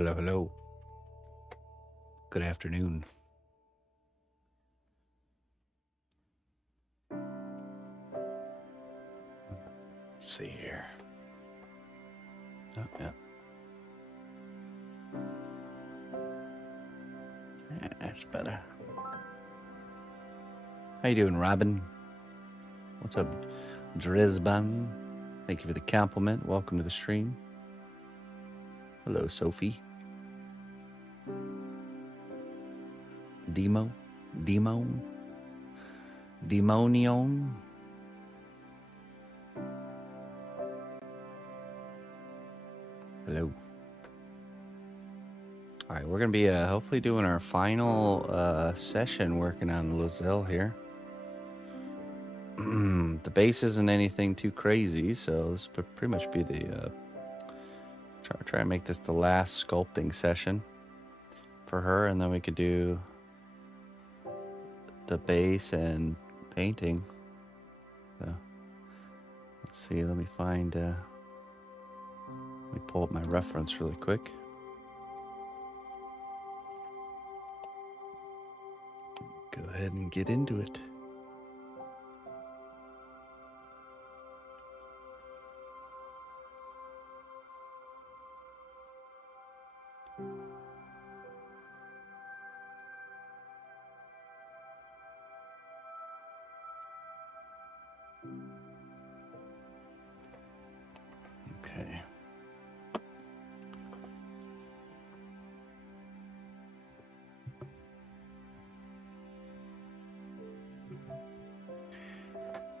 Hello, hello. Good afternoon. Let's see here. Oh, yeah. Yeah, that's better. How you doing, Robin? What's up, Drizban? Thank you for the compliment. Welcome to the stream. Hello, Sophie. Demonion. Hello. All right, we're gonna be hopefully doing our final session working on Lae'zel here. The base isn't anything too crazy, so this would pretty much be the try and make this the last sculpting session for her, and then we could do the base and painting. So let's see. Let me find. Let me pull up my reference really quick. Go ahead and get into it. Okay.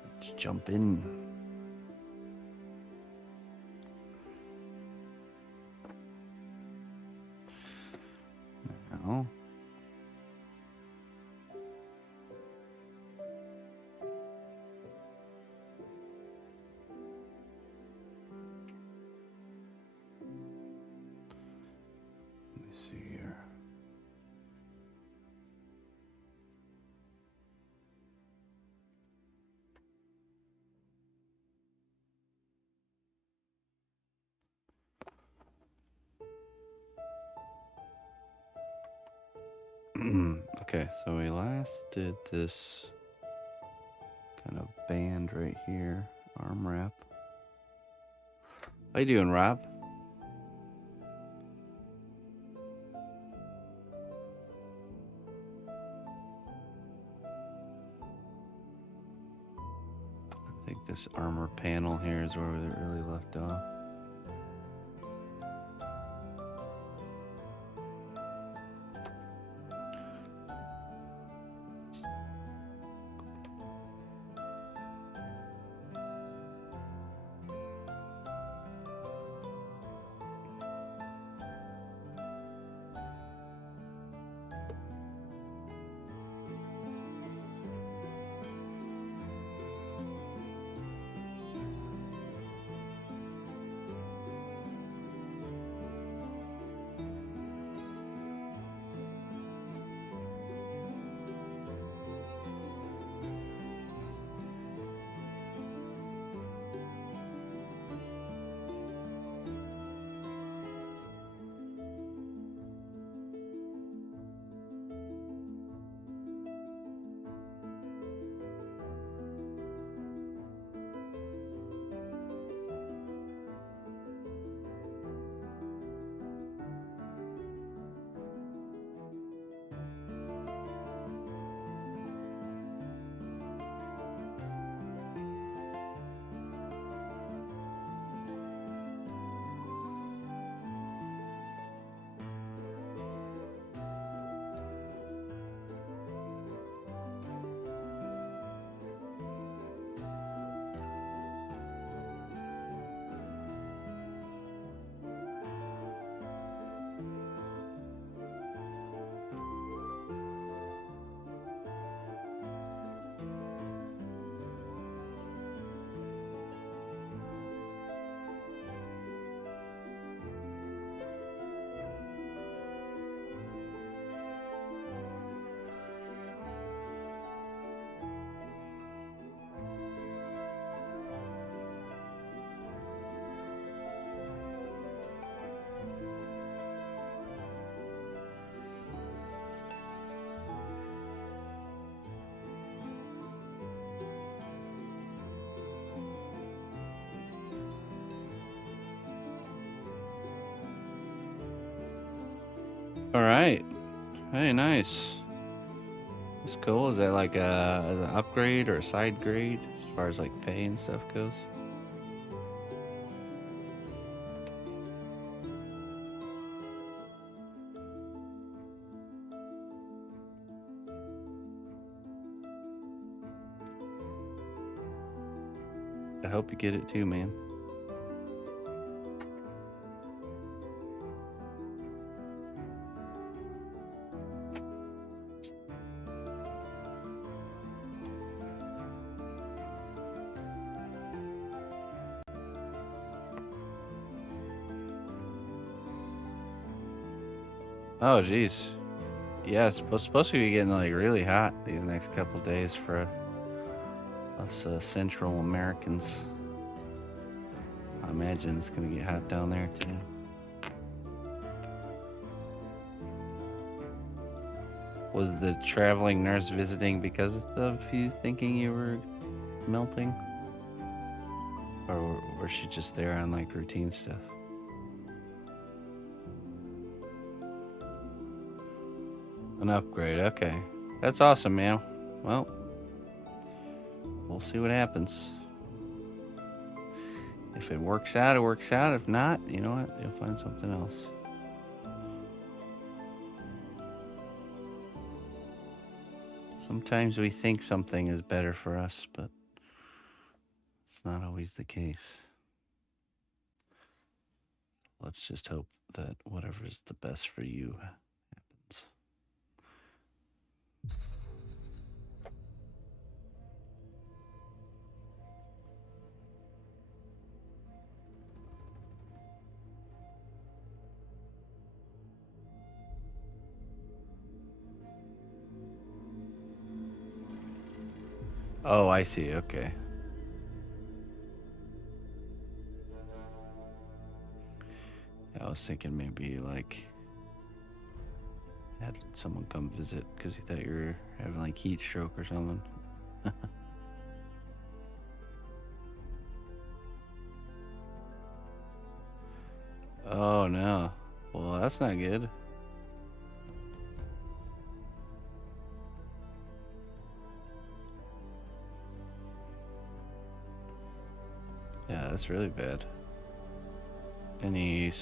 Let's jump in. Now. Let me see here. Okay, so we last did this kind of band right here, arm wrap. How you doing, Rob? I think this armor panel here is where we really left off. All right. Hey, nice. That's cool. Is that like an upgrade or a side grade as far as like pay and stuff goes? I hope you get it too, man. Oh, jeez. Yeah, it's supposed to be getting like really hot these next couple days for us Central Americans. I imagine it's gonna get hot down there too. Was the traveling nurse visiting because of you thinking you were melting? Or was she just there on like routine stuff? An upgrade, okay. That's awesome, man. Well, we'll see what happens. If it works out, it works out. If not, you know what? You'll find something else. Sometimes we think something is better for us, but it's not always the case. Let's just hope that whatever is the best for you happens. Oh, I see. Okay. I was thinking maybe like had someone come visit because you thought you were having like heat stroke or something. Oh no. Well, that's not good. Yeah, that's really bad. Any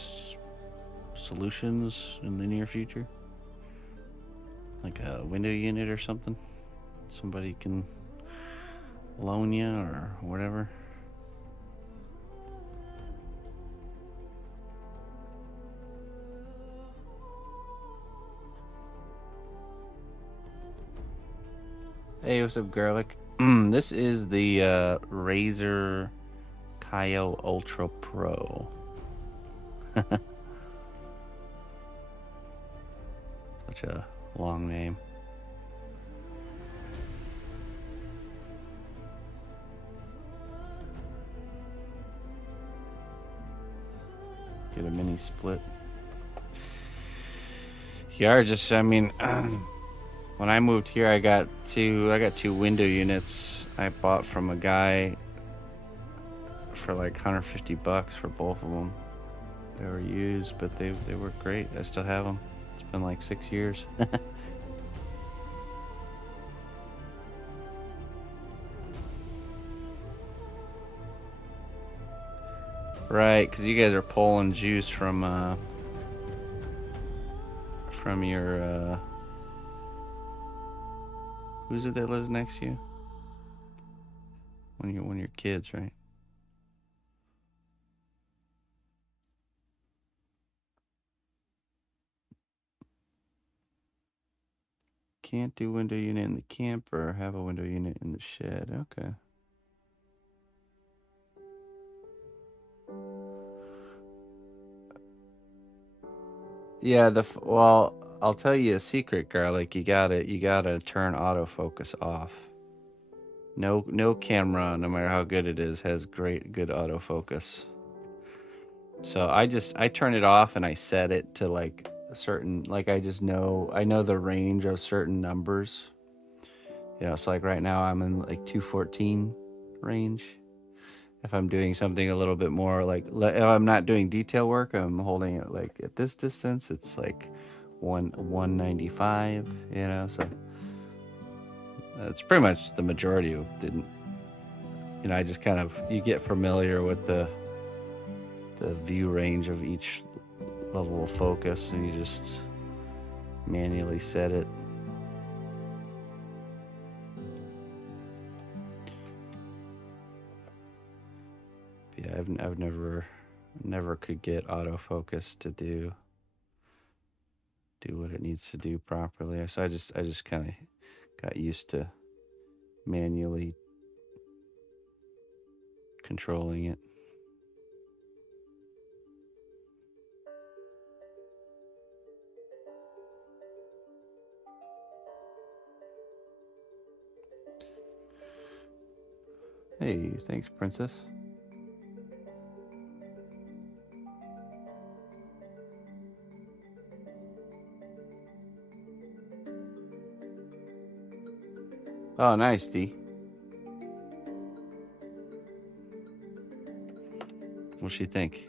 solutions in the near future? Like a window unit or something? Somebody can loan you or whatever? Hey, what's up, Garlic? This is the Razer Kaio Ultra Pro. Such a long name. Get a mini split. Yeah, just I mean, when I moved here, I got two window units I bought from a guy for like $150 for both of them. They were used, but they were great. I still have them. It's been like 6 years. Right, because you guys are pulling juice from your who's it that lives next to you? When you're kids, right? Can't do window unit in the camper. Have a window unit in the shed. Okay. Yeah, well, I'll tell you a secret, Garlic. You gotta turn autofocus off. No camera, no matter how good it is, has good autofocus. So I turn it off and I set it to like a certain, like I know the range of certain numbers. So like right now I'm in like 214 range. If I'm doing something a little bit more like if I'm not doing detail work, I'm holding it like at this distance. It's like 195, you know, so that's pretty much the majority of didn't, you know, I just kind of, you get familiar with the view range of each level of focus and you just manually set it. Yeah, I've never could get autofocus to do what it needs to do properly. So I just kind of got used to manually controlling it. Hey, thanks, Princess. Oh, nice, D. What'd she think?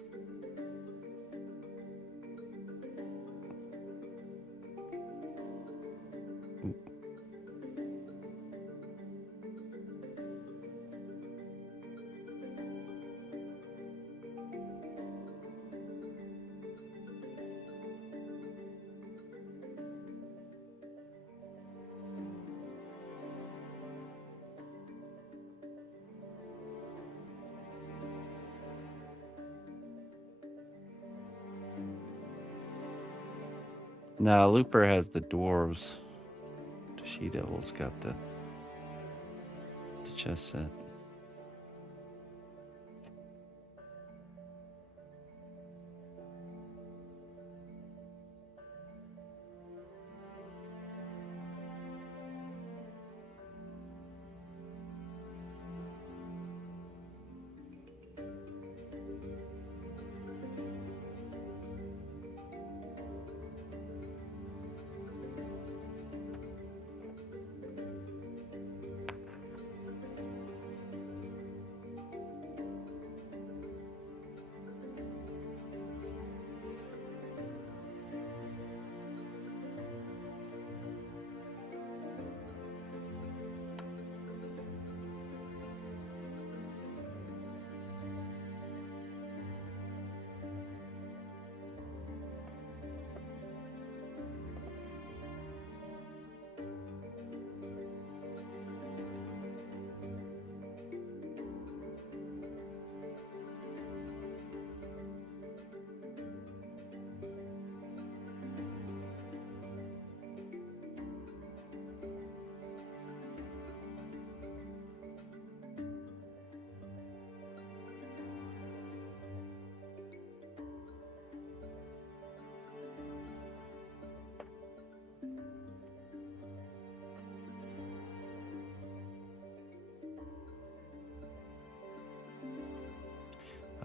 No, Looper has the dwarves. The She-Devil's got the chess set.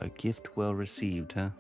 A gift well received, huh?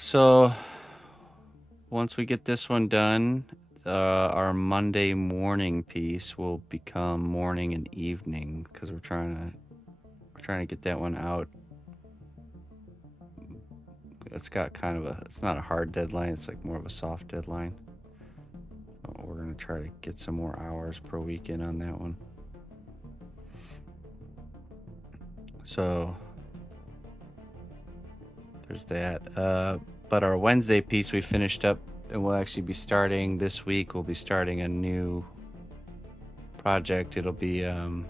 So once we get this one done, our Monday morning piece will become morning and evening because we're trying to get that one out. It's got kind of it's not a hard deadline, it's like more of a soft deadline. We're gonna try to get some more hours per weekend on that one. So there's that. But our Wednesday piece we finished up, and we'll actually be starting this week. We'll be starting a new project. It'll be it's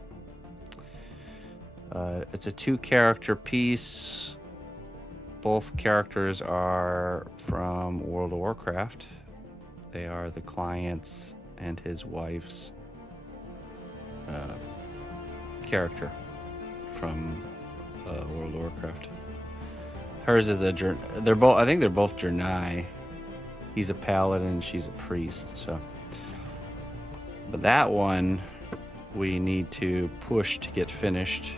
a 2-character piece. Both characters are from World of Warcraft. They are the client's and his wife's character from World of Warcraft. Hers is they're both. I think they're both Jernai. he's a paladin, she's a priest. So, but that one we need to push to get finished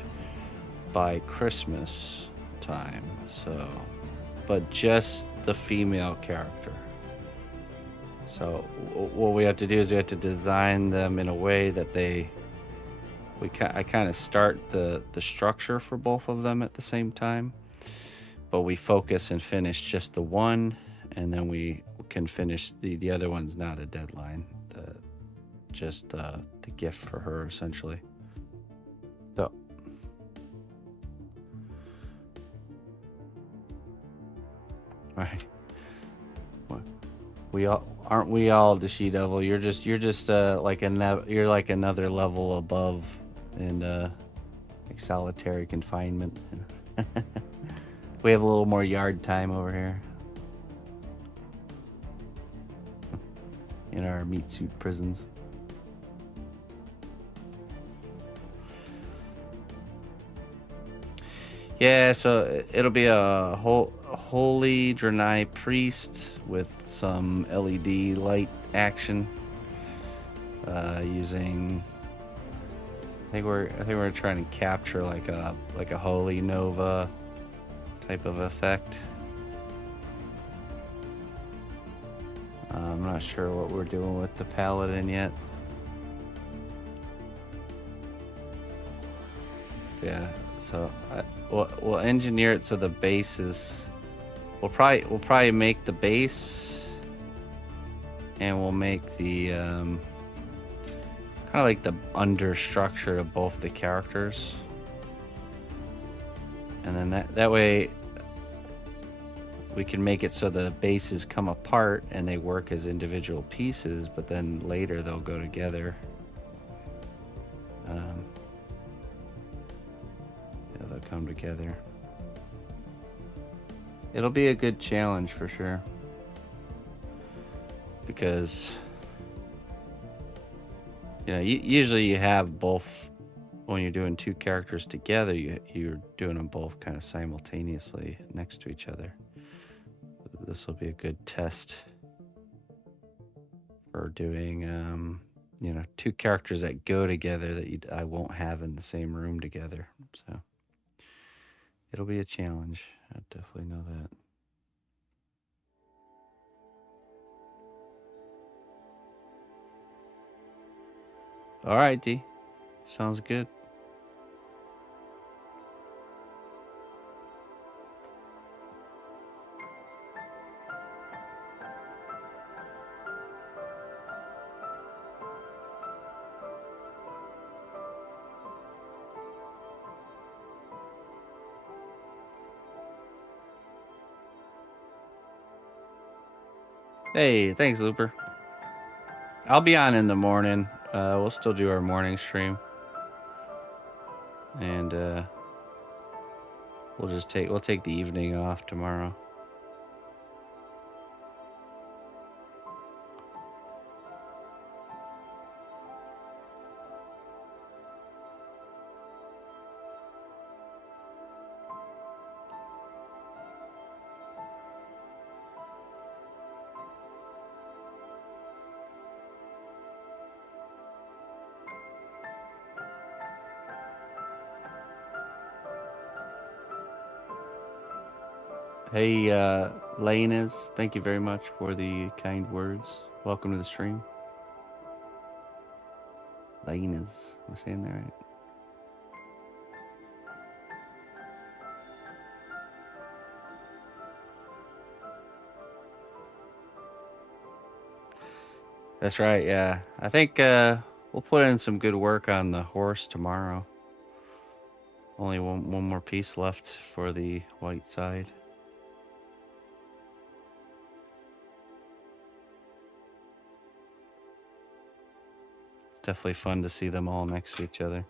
by Christmas time. So, but just the female character. So what we have to do is we have to design them in a way that I kind of start the structure for both of them at the same time, but we focus and finish just the one, and then we can finish the other one's not a deadline. Just the gift for her essentially. So right. We all aren't we all the she devil? You're just like you're like another level above in like solitary confinement. We have a little more yard time over here in our meat suit prisons. Yeah, so it'll be a holy Draenei priest with some LED light action. Using, I think we're trying to capture like a holy nova type of effect. I'm not sure what we're doing with the paladin yet. Yeah, so we'll engineer it so the base is. We'll probably make the base, and we'll make the kind of like the understructure of both the characters, and then that way we can make it so the bases come apart and they work as individual pieces, but then later they'll go together. Yeah, they'll come together. It'll be a good challenge for sure, because usually you have both when you're doing two characters together. You're doing them both kind of simultaneously next to each other. This will be a good test for doing two characters that go together that I won't have in the same room together. So it'll be a challenge. I definitely know that. All right, D. Sounds good. Hey, thanks, Looper. I'll be on in the morning. We'll still do our morning stream, and we'll take the evening off tomorrow. Hey, Lae'zel, thank you very much for the kind words. Welcome to the stream. Lae'zel, am I saying that right? That's right, yeah. I think we'll put in some good work on the horse tomorrow. Only one more piece left for the white side. It's definitely fun to see them all next to each other.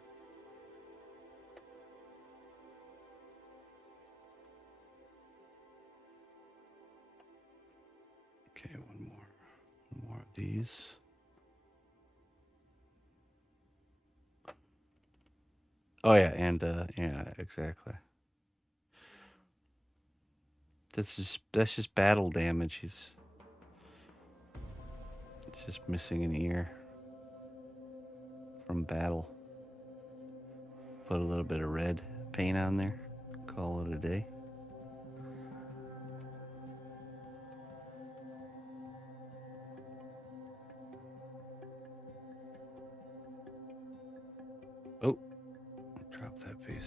Okay, one more of these. Oh yeah, and yeah, exactly. That's just battle damage. It's just missing an ear from battle. Put a little bit of red paint on there. Call it a day. Oh, drop that piece.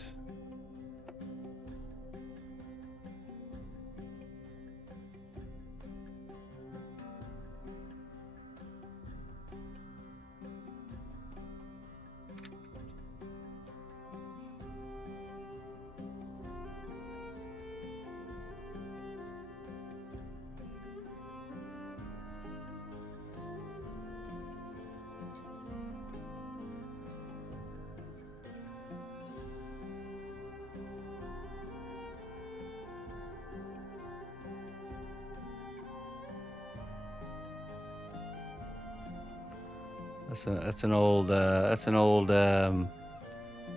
That's an old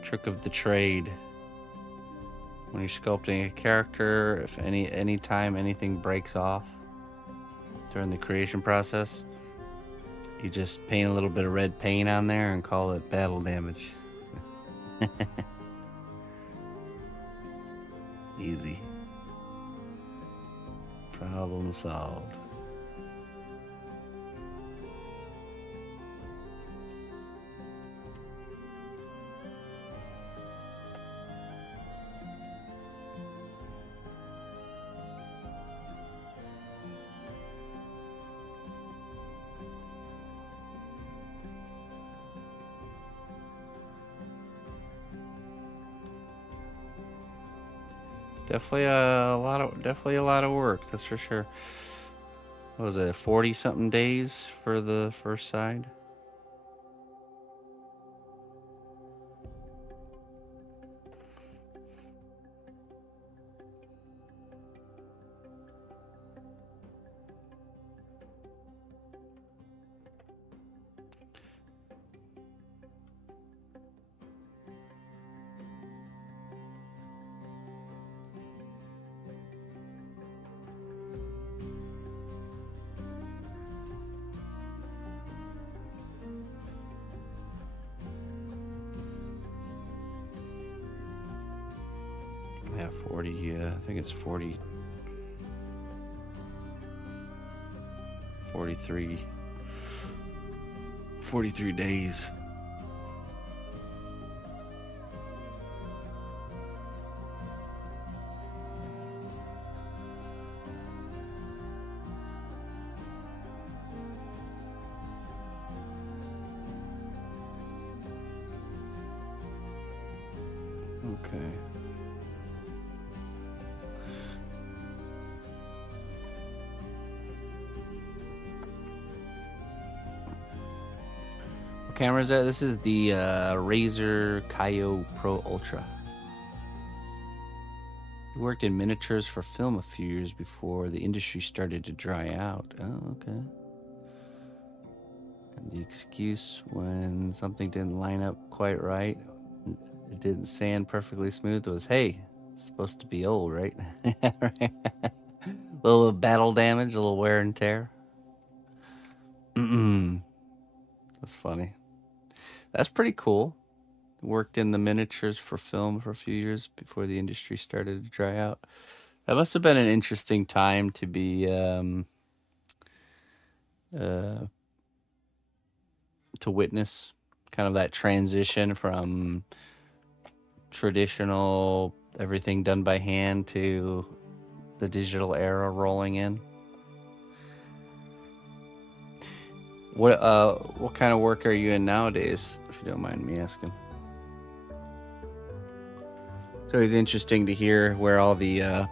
trick of the trade. When you're sculpting a character, if any time anything breaks off during the creation process, you just paint a little bit of red paint on there and call it battle damage. Easy. Problem solved. Definitely a lot of work, that's for sure. What was it, 40 something days for the first side? Yeah, 40, I think it's 40, 43 days. Okay. What camera is that? This is the Razer Kaio Pro Ultra. He worked in miniatures for film a few years before the industry started to dry out. Oh, okay. And the excuse when something didn't line up quite right, it didn't sand perfectly smooth, was, hey, it's supposed to be old, right? Right. A little battle damage, a little wear and tear. That's funny. That's pretty cool. Worked in the miniatures for film for a few years before the industry started to dry out. That must have been an interesting time to be to witness kind of that transition from traditional everything done by hand to the digital era rolling in. What kind of work are you in nowadays, if you don't mind me asking? It's always interesting to hear where all the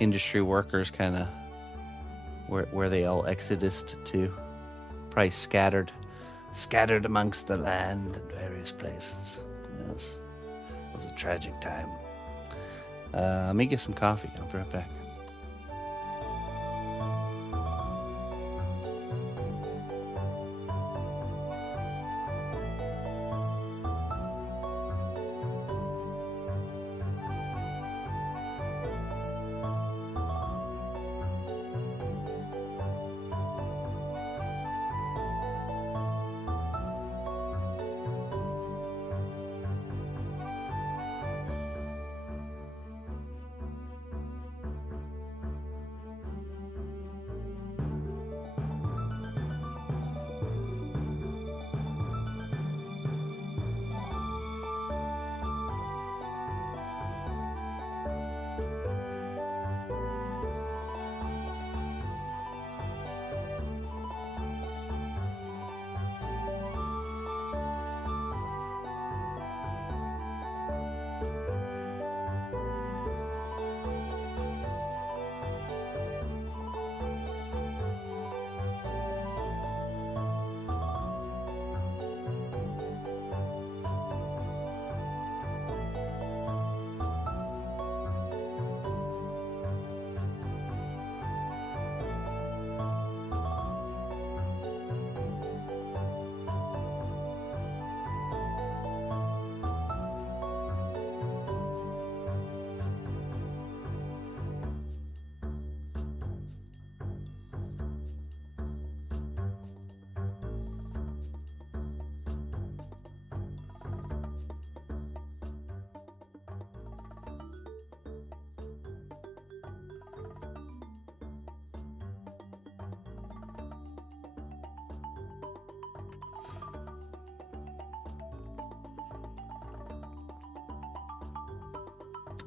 industry workers kind of where they all exodused to. Probably scattered amongst the land in various places. Yes, it was a tragic time. Let me get some coffee. I'll be right back.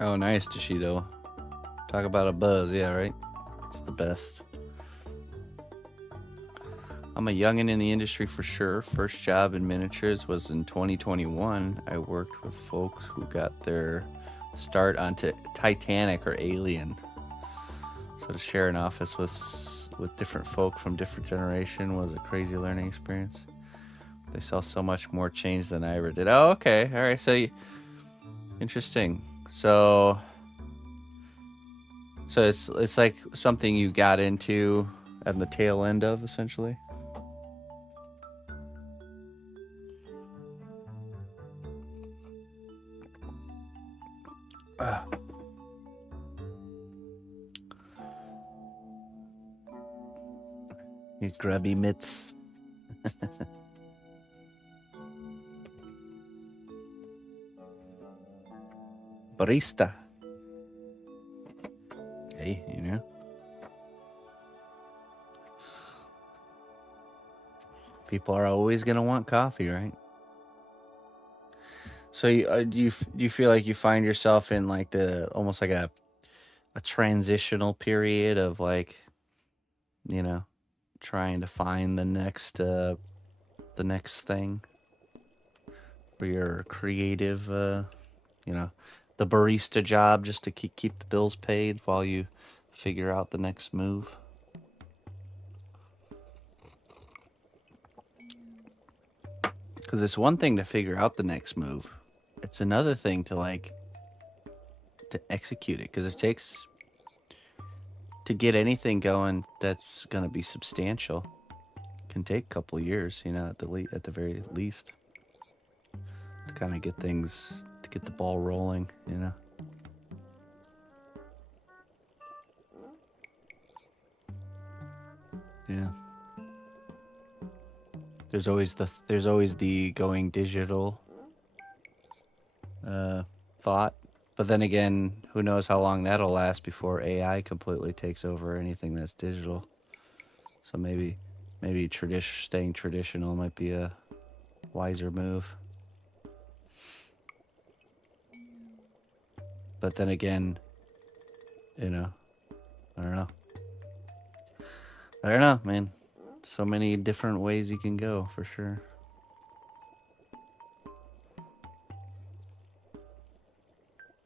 Oh, nice, Toshido. Talk about a buzz, yeah, right? It's the best. I'm a youngin' in the industry for sure. First job in miniatures was in 2021. I worked with folks who got their start onto Titanic or Alien. So to share an office with different folk from different generation was a crazy learning experience. They saw so much more change than I ever did. Oh, okay. All right. So interesting. So it's like something you got into at the tail end of, essentially. These grubby mitts. Barista. Hey, you know. People are always gonna want coffee, right? So do you feel like you find yourself in like the almost like a transitional period of like, you know, trying to find the next thing for your creative, you know, the barista job just to keep the bills paid while you figure out the next move? Because it's one thing to figure out the next move. It's another thing to like to execute it, because it takes to get anything going that's going to be substantial can take a couple years, you know, at the very least, to kind of get the ball rolling, you know. Yeah. There's always the going digital thought, but then again, who knows how long that'll last before AI completely takes over anything that's digital. So maybe staying traditional might be a wiser move. But then again, you know, I don't know, man. So many different ways you can go, for sure.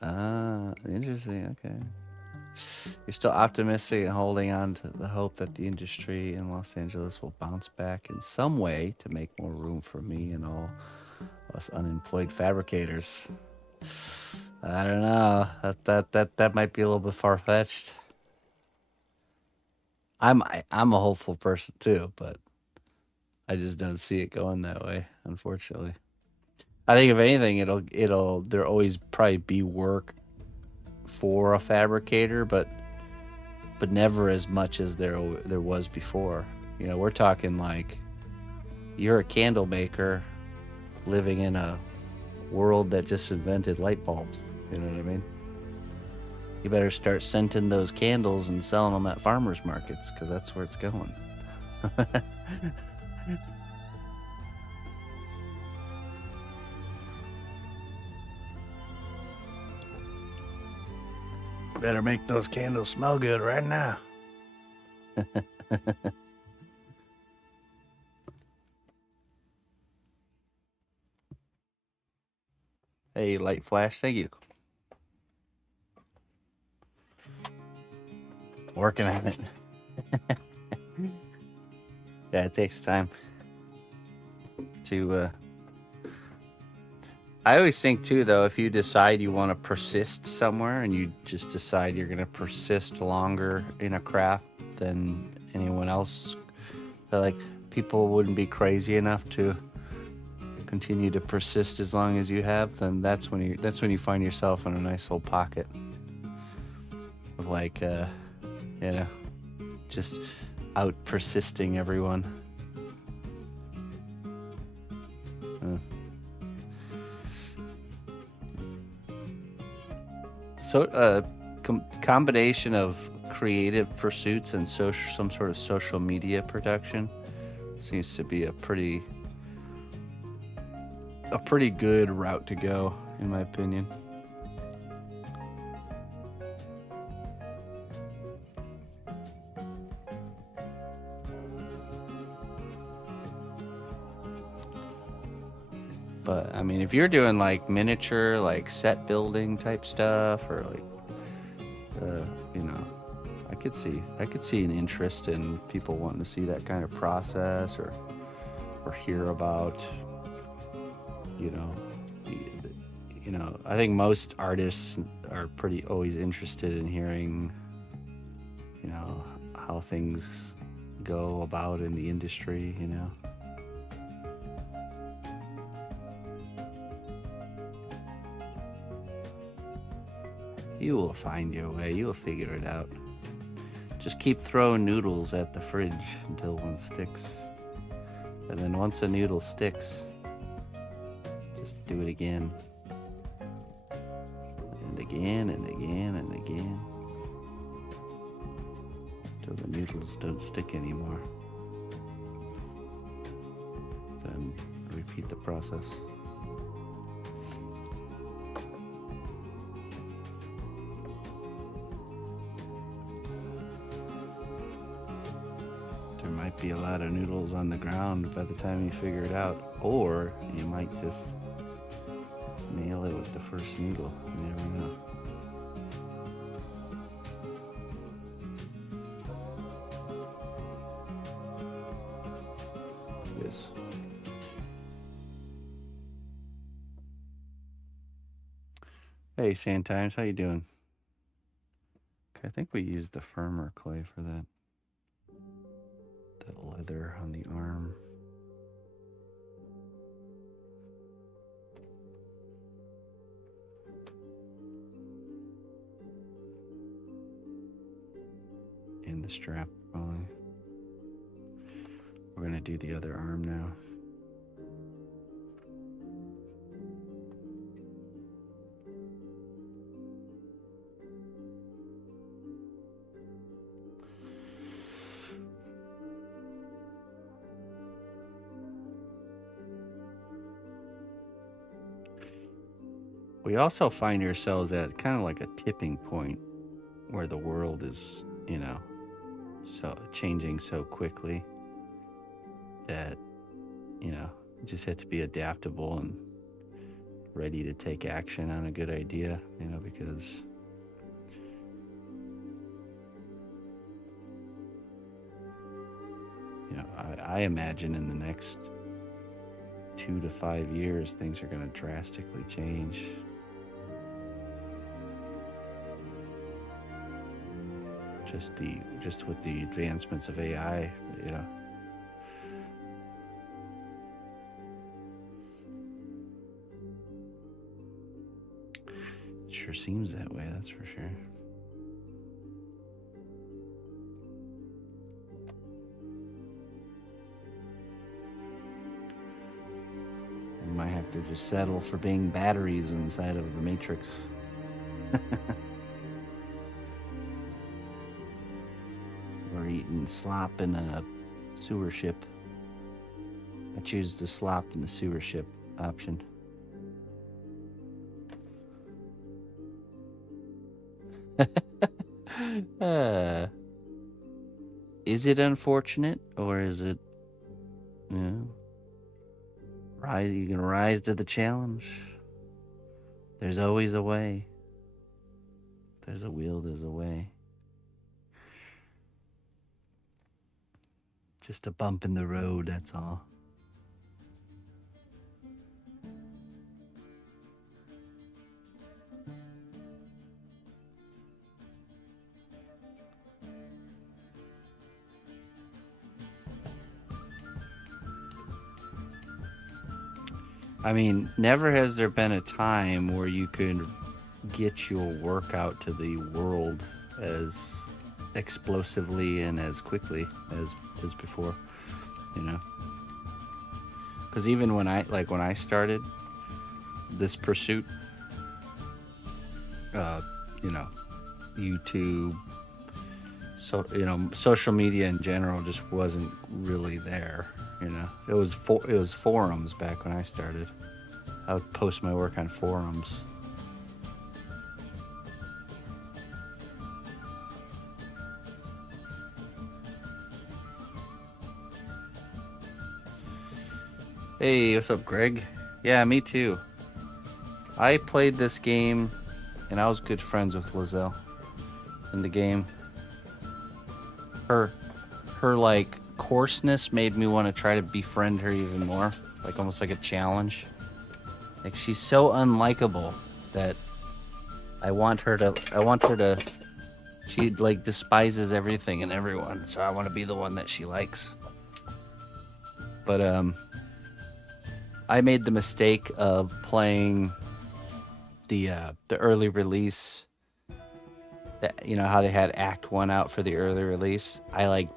Ah, interesting. Okay. You're still optimistic and holding on to the hope that the industry in Los Angeles will bounce back in some way to make more room for me and all us unemployed fabricators. I don't know. That might be a little bit far fetched. I'm a hopeful person too, but I just don't see it going that way, unfortunately. I think if anything, there'll always probably be work for a fabricator, but never as much as there was before. You know, we're talking like you're a candle maker living in a world that just invented light bulbs. You know what I mean? You better start scenting those candles and selling them at farmers markets, because that's where it's going. Better make those candles smell good right now. Hey, light flash, thank you. Working on it. Yeah, it takes time to I always think too, though, if you decide you want to persist somewhere and you just decide you're going to persist longer in a craft than anyone else, like people wouldn't be crazy enough to continue to persist as long as you have, then that's when you find yourself in a nice little pocket of like, you know, just out persisting everyone. So combination of creative pursuits and some sort of social media production seems to be a pretty good route to go, in my opinion. But I mean, if you're doing like miniature, like set building type stuff, or like, you know, I could see an interest in people wanting to see that kind of process, or hear about, you know, you know. I think most artists are pretty always interested in hearing, you know, how things go about in the industry, you know. You will find your way. You will figure it out. Just keep throwing noodles at the fridge until one sticks. And then once a noodle sticks, just do it again. And again and again and again. Until the noodles don't stick anymore. Then repeat the process. Might be a lot of noodles on the ground by the time you figure it out, or you might just nail it with the first noodle. You never know. Yes. Hey, Sandtimes, how you doing? Okay, I think we used the firmer clay for that. That leather on the arm. And the strap, probably. We're gonna do the other arm now. We also find ourselves at kind of like a tipping point where the world is, you know, so changing so quickly that, you know, you just have to be adaptable and ready to take action on a good idea, you know, because you know, I imagine in the next 2 to 5 years things are going to drastically change. Just with the advancements of AI, you know. It sure seems that way, that's for sure. We might have to just settle for being batteries inside of the Matrix. Or eating slop in a sewer ship. I choose the slop in the sewer ship option. Is it unfortunate, or is it, you know, you can rise to the challenge? There's always a way. There's a will, there's a way. Just a bump in the road, that's all. I mean, never has there been a time where you could get your work out to the world as explosively and as quickly as before, you know. Because even when I started this pursuit, you know, YouTube, so, you know, social media in general just wasn't really there, you know. It was forums back when I started. I would post my work on forums. Hey, what's up, Greg? Yeah, me too. I played this game, and I was good friends with Lae'zel in the game. Her, her like coarseness made me want to try to befriend her even more, like almost like a challenge. Like she's so unlikable that I want her to. I want her to. She like despises everything and everyone, so I want to be the one that she likes. But I made the mistake of playing the early release. That, you know how they had Act 1 out for the early release. I like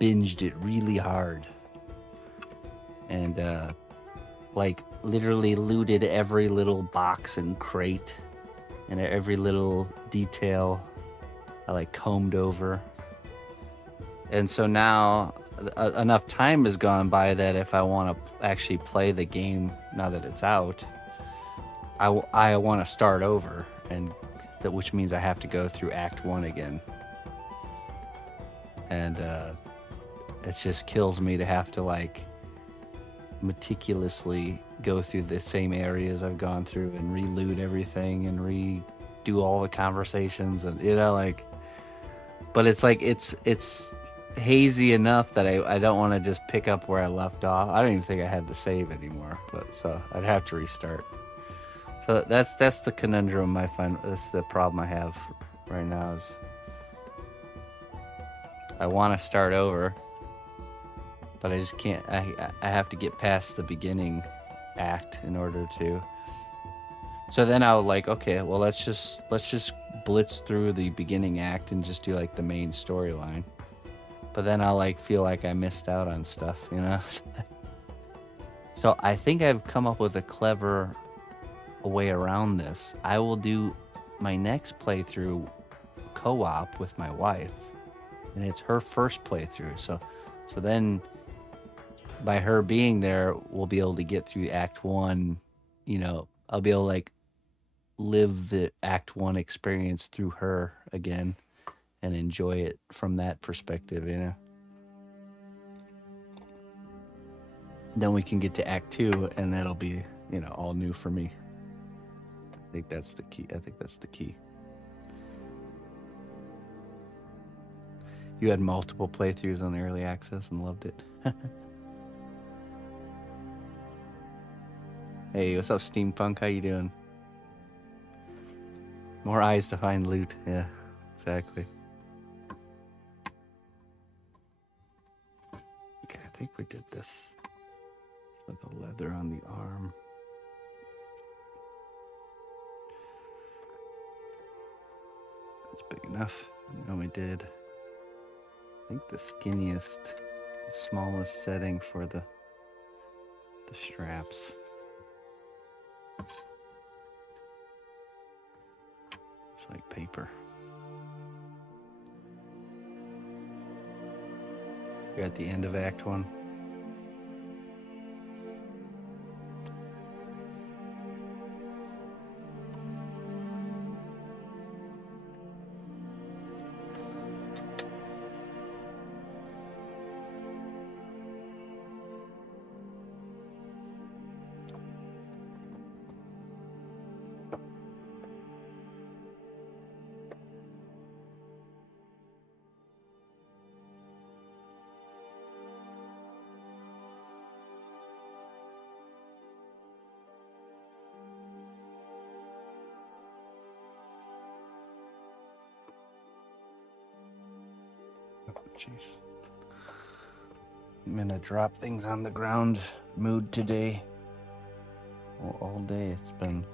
binged it really hard, and like literally looted every little box and crate and every little detail. I like combed over, and so now enough time has gone by that if I want to actually play the game now that it's out, I want to start over, and that which means I have to go through Act 1 again, and it just kills me to have to like meticulously go through the same areas I've gone through and reloot everything and redo all the conversations, and like, but it's like it's hazy enough that I don't want to just pick up where I left off. I don't even think I have the save anymore, but so I'd have to restart. So that's the conundrum I find. That's the problem I have right now is I want to start over, but I just can't. I have to get past the beginning act in order to. So then I was like, okay, well let's just blitz through the beginning act and just do like the main storyline. But then I'll like feel like I missed out on stuff, you know? So I think I've come up with a clever way around this. I will do my next playthrough co-op with my wife, and it's her first playthrough. So then by her being there, we'll be able to get through Act 1, you know, I'll be able to like live the Act 1 experience through her again and enjoy it from that perspective, you know. Then we can get to Act 2 and that'll be, you know, all new for me. I think that's the key. You had multiple playthroughs on the early access and loved it. Hey, what's up, Steampunk? How you doing? More eyes to find loot. Yeah, exactly. Okay, I think we did this for the leather on the arm. That's big enough. And then we did, I think, the skinniest, the smallest setting for the straps. It's like paper. You're at the end of Act 1. Jeez. I'm in a drop things on the ground mood today. All day it's been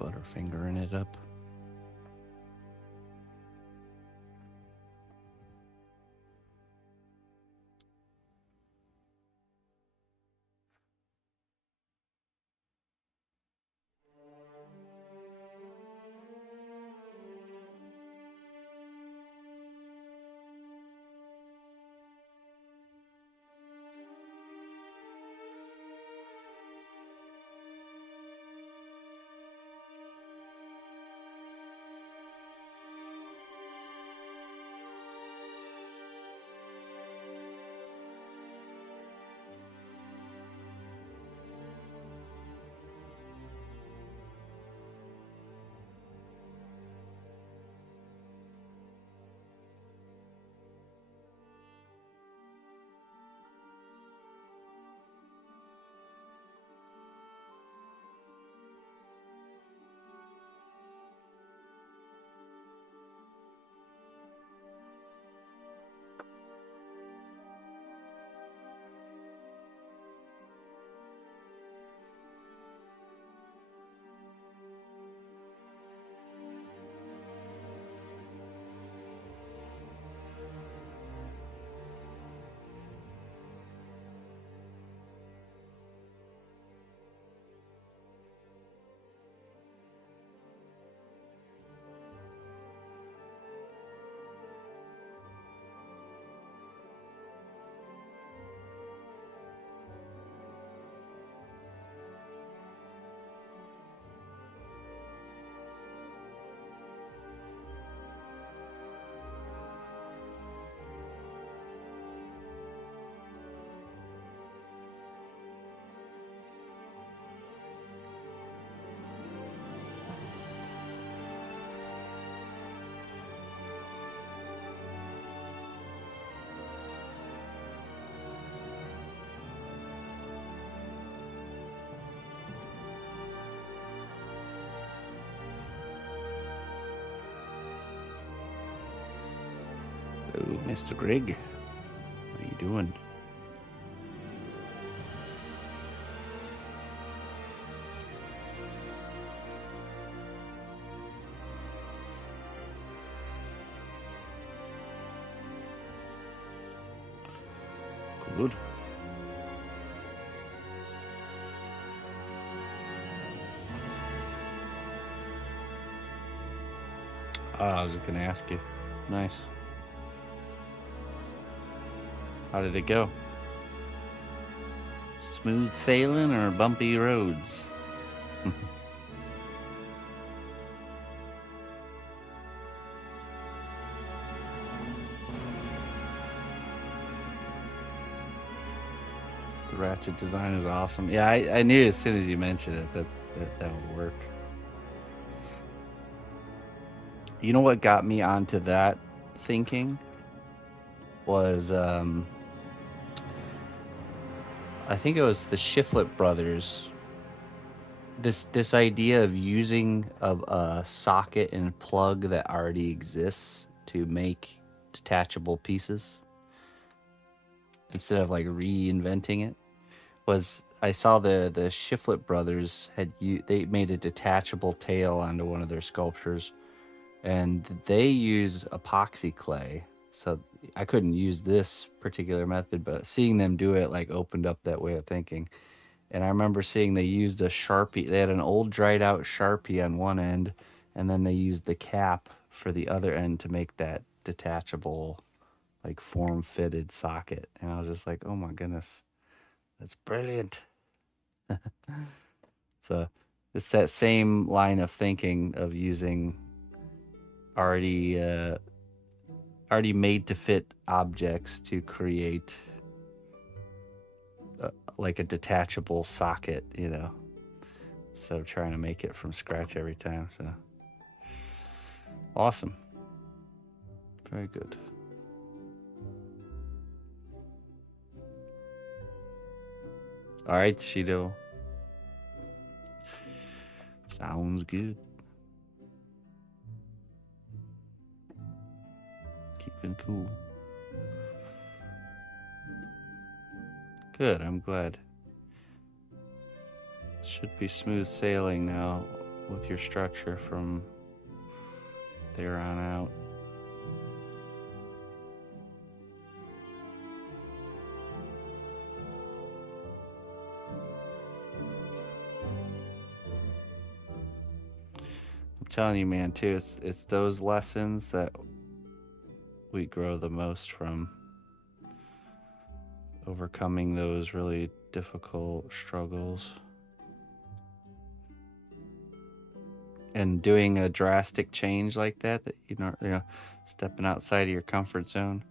butterfingering it up. Hello, Mr. Greg. What are you doing? Good. I was just gonna ask you. Nice. How did it go? Smooth sailing or bumpy roads? The ratchet design is awesome. Yeah, I knew as soon as you mentioned it that would work. You know what got me onto that thinking was I think it was the Shiflet brothers. This idea of using a socket and plug that already exists to make detachable pieces instead of like reinventing it was I saw the Shiflet brothers they made a detachable tail onto one of their sculptures, and they use epoxy clay. So I couldn't use this particular method, but seeing them do it like opened up that way of thinking. And I remember seeing they used a Sharpie. They had an old dried out Sharpie on one end, and then they used the cap for the other end to make that detachable, like form fitted socket. And I was just like, oh my goodness, that's brilliant. So it's that same line of thinking of using already already made to fit objects to create like a detachable socket, you know. So trying to make it from scratch every time. So awesome. Very good. All right, Shido. Sounds good. Keeping cool. Good, I'm glad. Should be smooth sailing now with your structure from there on out. I'm telling you, man, too, it's those lessons that we grow the most from. Overcoming those really difficult struggles. And doing a drastic change like that you know, stepping outside of your comfort zone,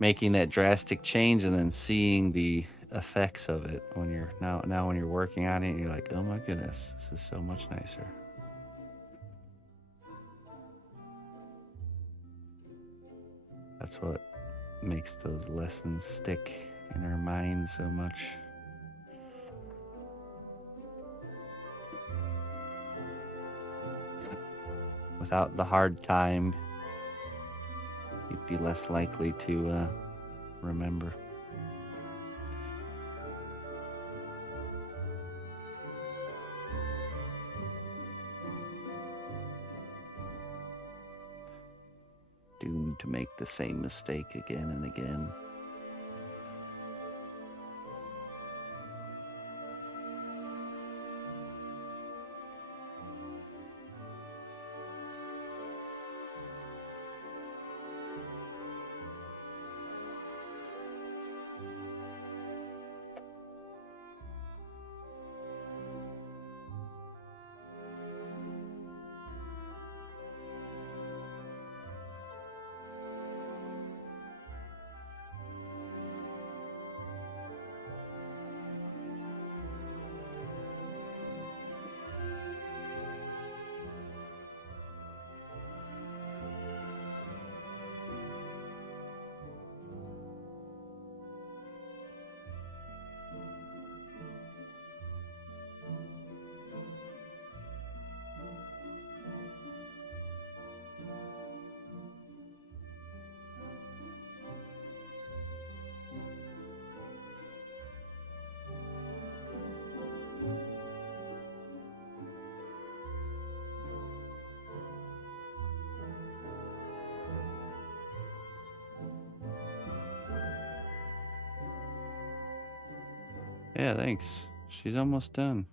making that drastic change, and then seeing the effects of it when you're now when you're working on it, and you're like, oh my goodness, this is so much nicer. That's what makes those lessons stick in our mind so much. Without the hard time, you'd be less likely to remember. Doomed to make the same mistake again and again. Yeah, thanks. She's almost done.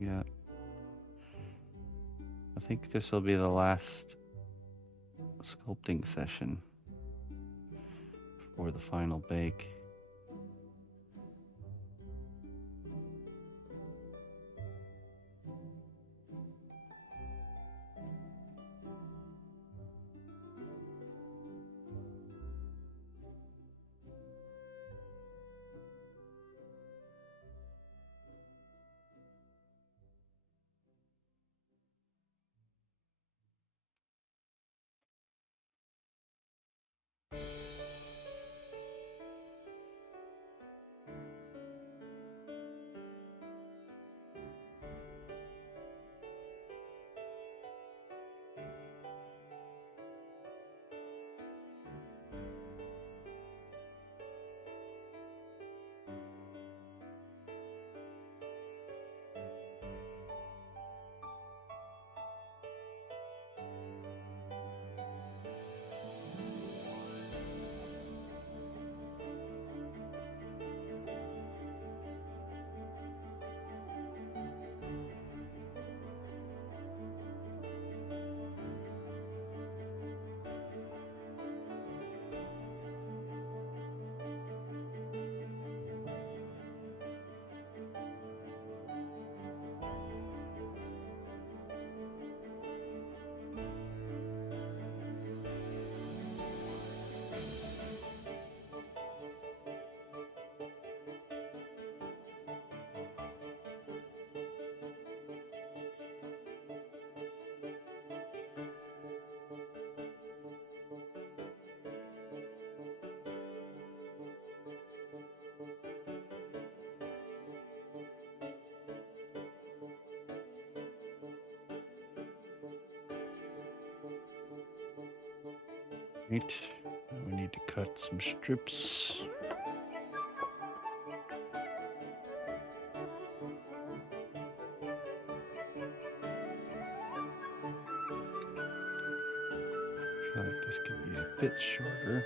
Yeah. I think this will be the last sculpting session for the final bake. Right. Now we need to cut some strips. I feel like this could be a bit shorter.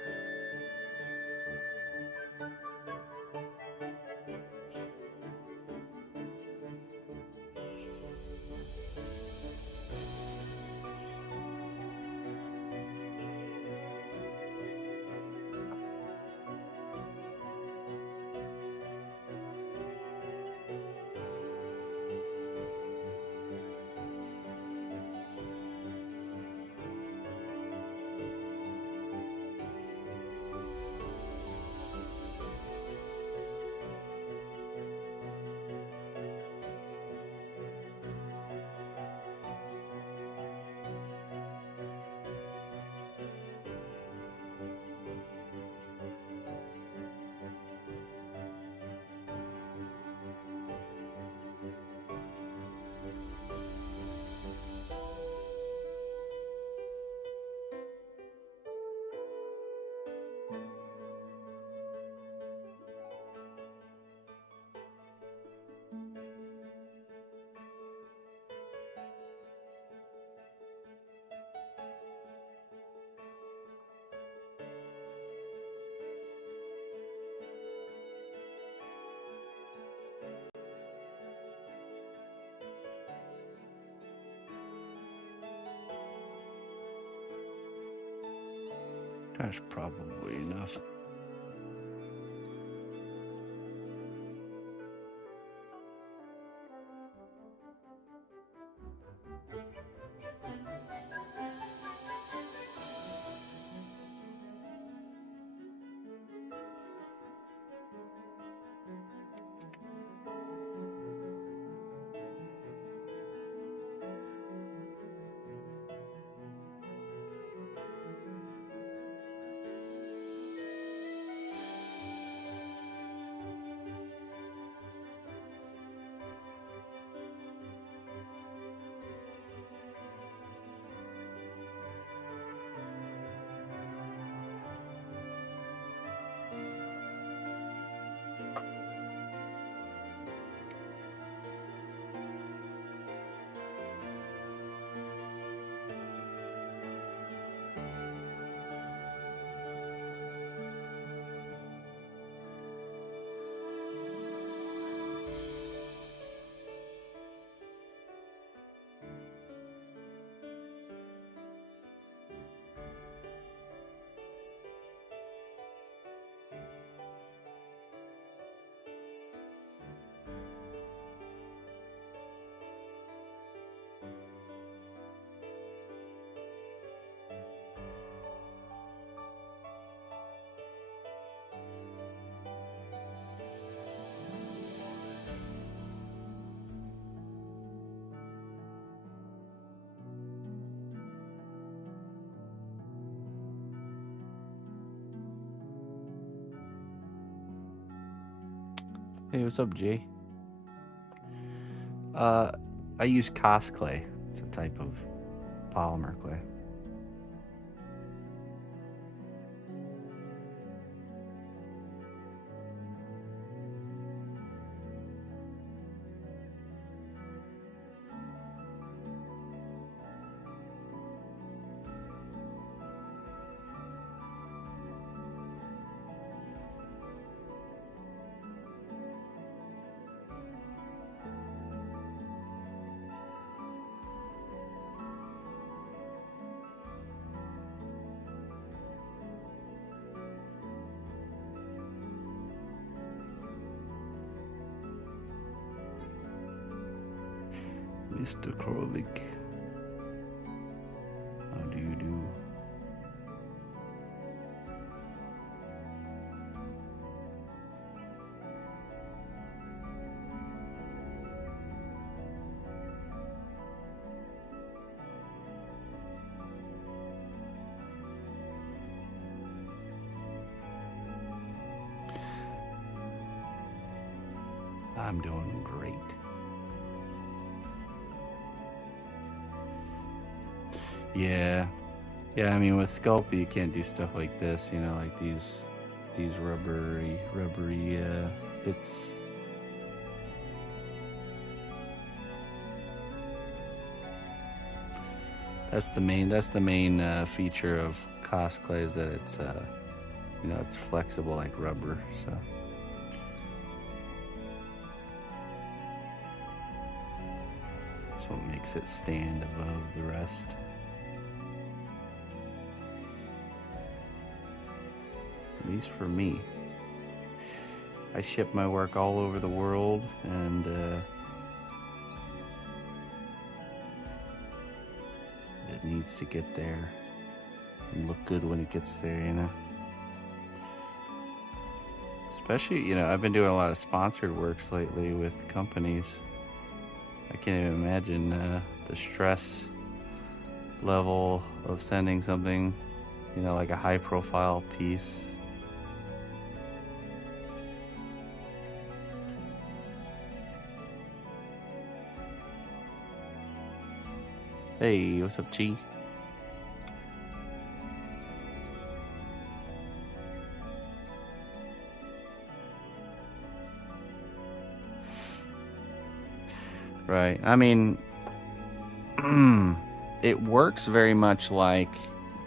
That's probably enough. Hey, what's up, Jay? I use Cos clay. It's a type of polymer clay. Mr. Krolik, how do you do? I'm doing great. Yeah. Yeah, I mean with Sculpting you can't do stuff like this, you know, like these rubbery bits. That's the main feature of Cos clay is that it's you know, it's flexible like rubber, so that's what makes it stand above the rest. At least for me. I ship my work all over the world, and it needs to get there and look good when it gets there, you know. Especially, you know, I've been doing a lot of sponsored works lately with companies. I can't even imagine the stress level of sending something, you know, like a high profile piece. Hey, what's up, Chi? Right. I mean, it works very much like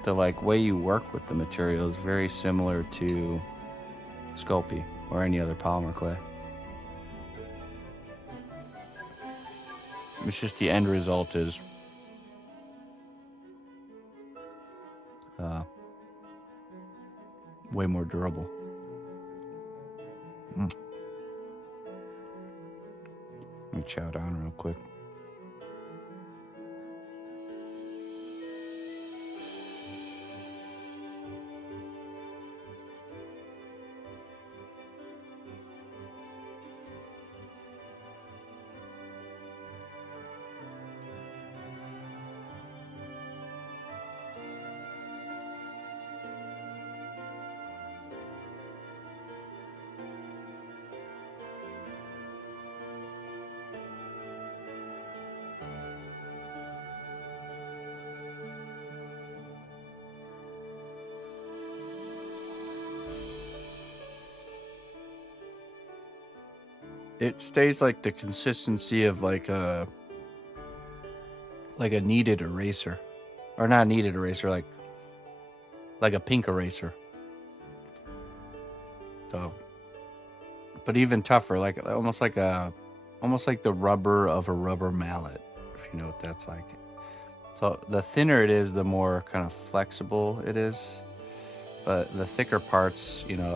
the way you work with the material is very similar to Sculpting or any other polymer clay. It's just the end result is way more durable. Let me chow down real quick. It stays like the consistency of like a kneaded eraser, or not kneaded eraser, like a pink eraser. So, but even tougher, like almost like the rubber of a rubber mallet, if you know what that's like. So the thinner it is, the more kind of flexible it is. But the thicker parts, you know,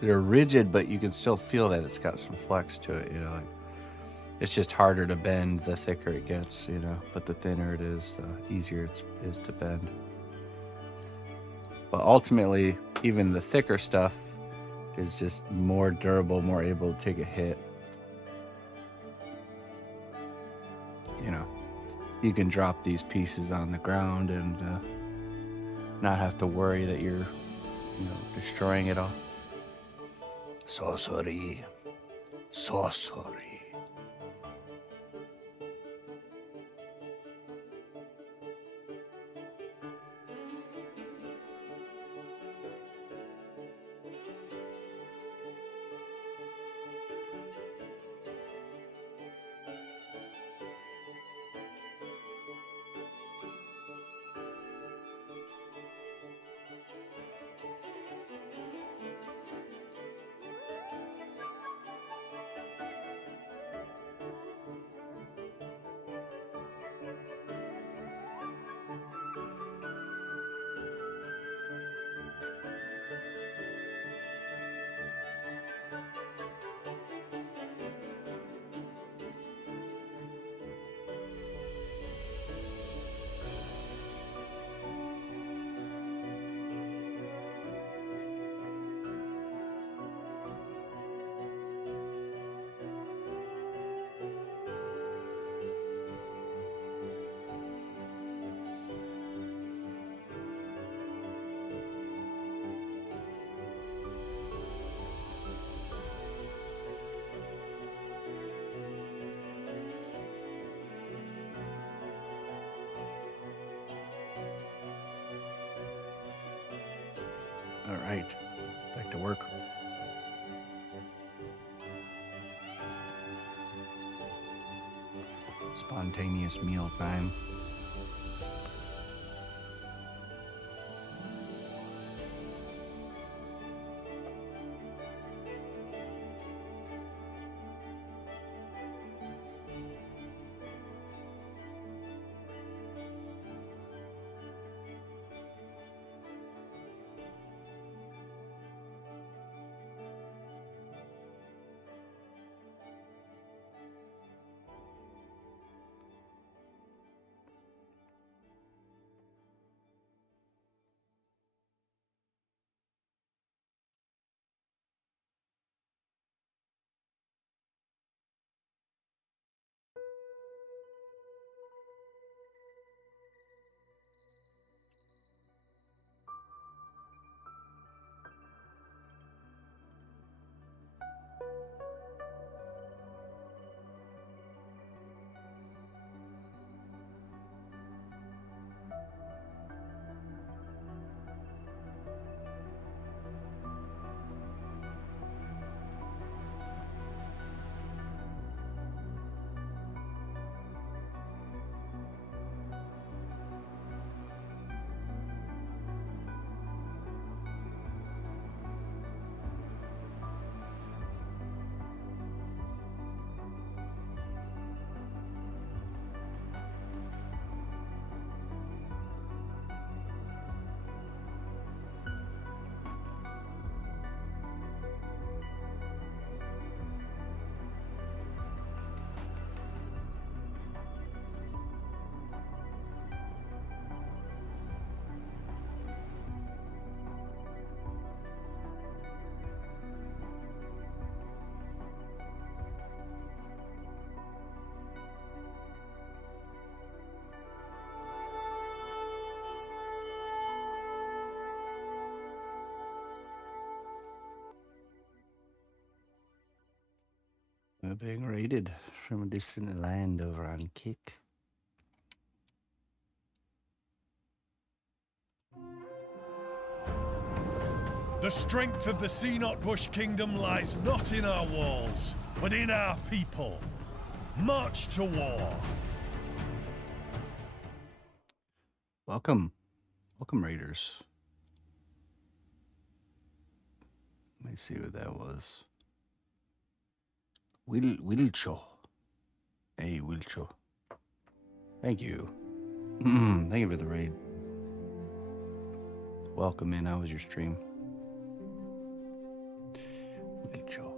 they're rigid, but you can still feel that it's got some flex to it, you know. Like, it's just harder to bend the thicker it gets, you know. But the thinner it is, the easier it is to bend. But ultimately, even the thicker stuff is just more durable, more able to take a hit. You know, you can drop these pieces on the ground and not have to worry that you're, you know, destroying it all. So sorry. Sorcery. All right, back to work. Spontaneous meal time. We're being raided from a distant land over on Kick. The strength of the cnotbusch kingdom lies not in our walls, but in our people. March to war. Welcome. Welcome, raiders. Let me see what that was. Wilcho. Hey, Wilcho. Thank you. Thank you for the raid. Welcome in. How was your stream? Wilcho.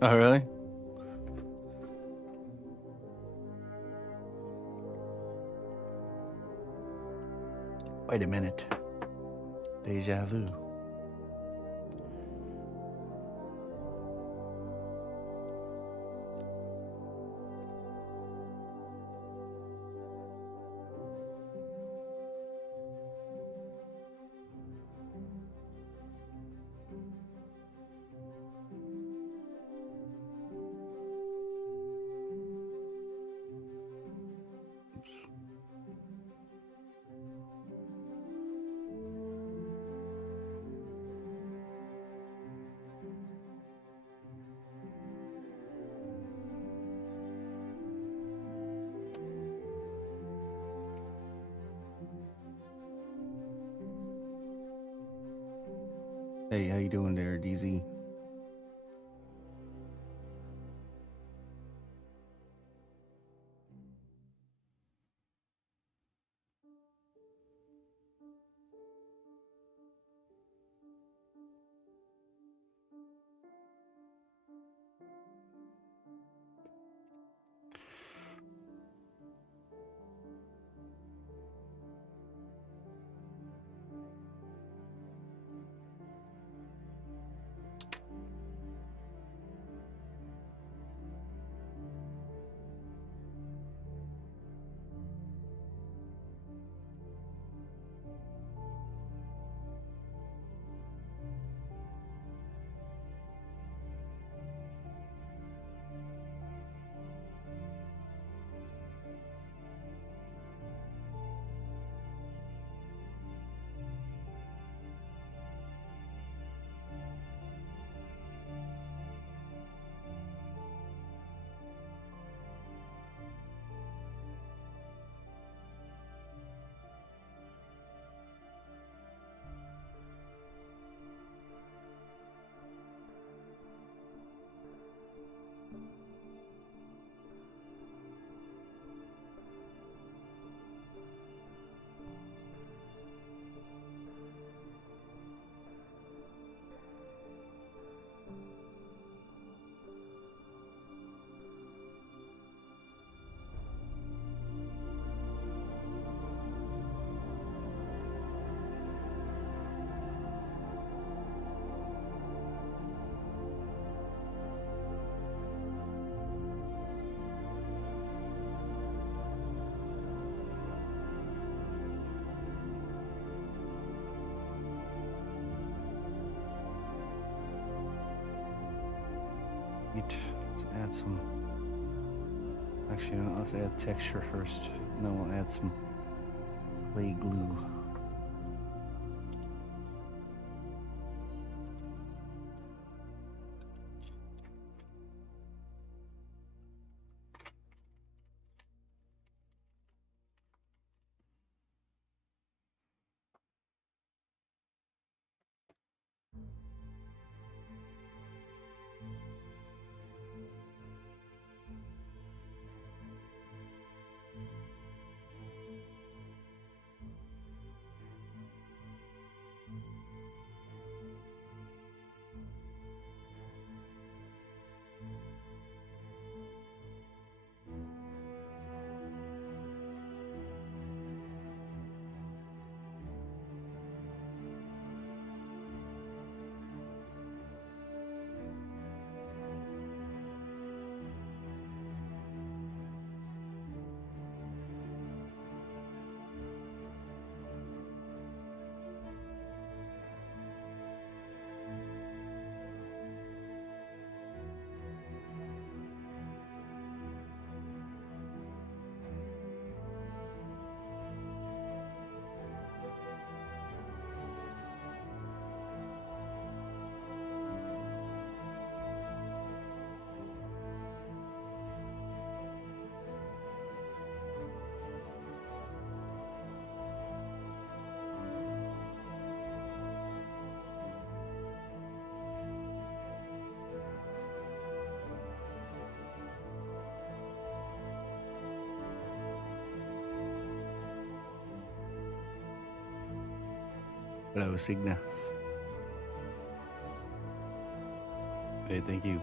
Oh, really? Wait a minute. Deja vu. Hey, how you doing there, DZ? Let's add some. Actually, no, let's add texture first. Then we'll add some clay glue. Hello, Signa. Hey, thank you.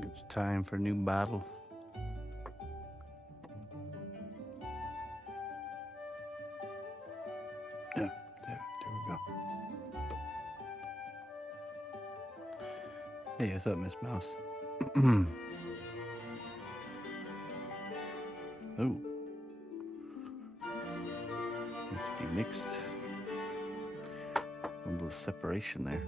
think it's time for a new battle. Yeah, there we go. Hey, what's up, Miss Mouse? Oh, must be mixed. A little separation there.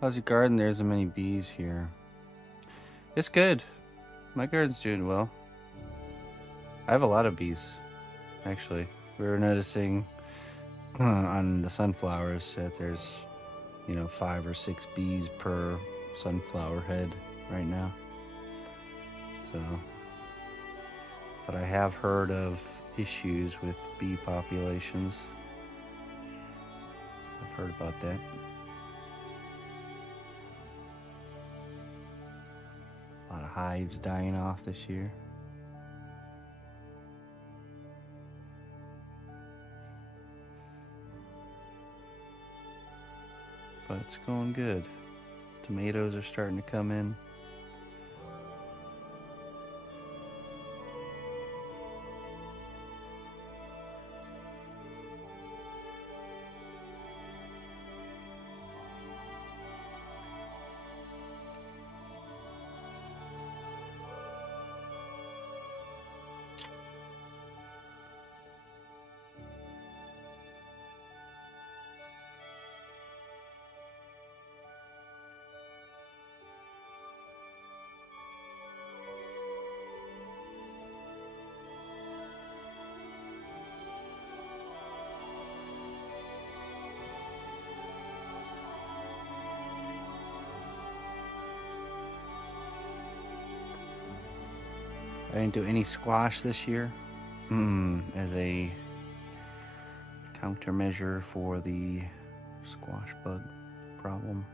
How's your garden? There's so many bees here. It's good. My garden's doing well. I have a lot of bees, actually. We were noticing on the sunflowers that there's, 5 or 6 bees per sunflower head right now. So, but I have heard of issues with bee populations. I've heard about that. A lot of hives dying off this year. But it's going good. Tomatoes are starting to come in. I didn't do any squash this year as a countermeasure for the squash bug problem.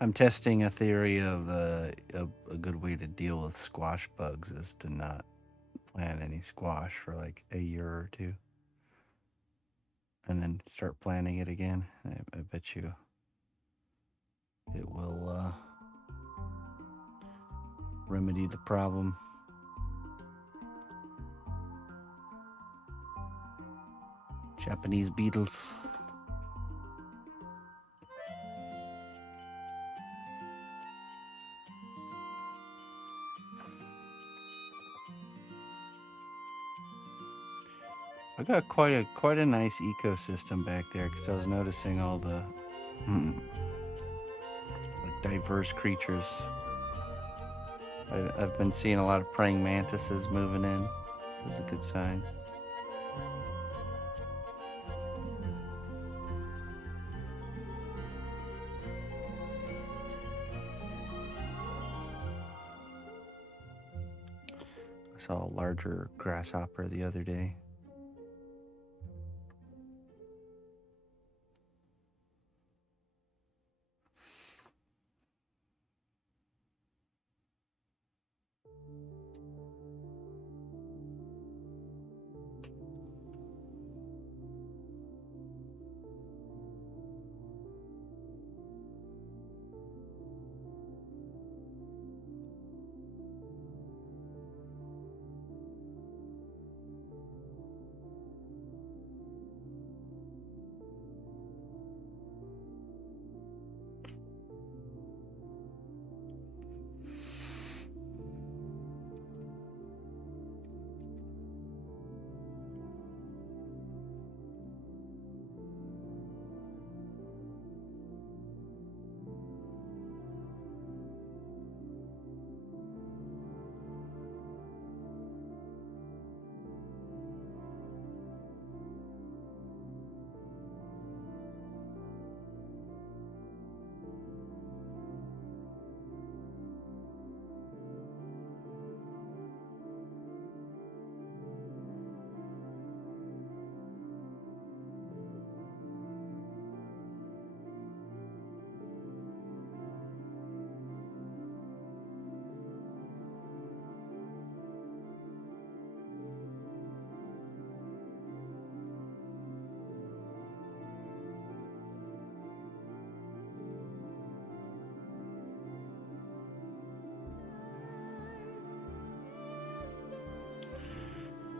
I'm testing a theory of a good way to deal with squash bugs is to not plant any squash for like a year or two and then start planting it again. I bet you it will remedy the problem. Japanese beetles. I got quite a nice ecosystem back there because I was noticing all the like diverse creatures. I've been seeing a lot of praying mantises moving in. It's a good sign. I saw a larger grasshopper the other day.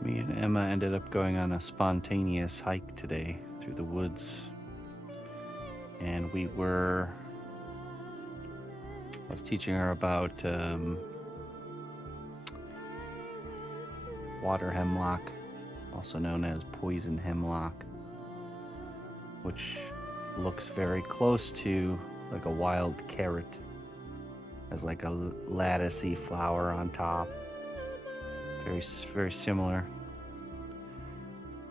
Me and Emma ended up going on a spontaneous hike today through the woods. And I was teaching her about water hemlock, also known as poison hemlock, which looks very close to like a wild carrot. Has like a latticey flower on top. Very, very similar.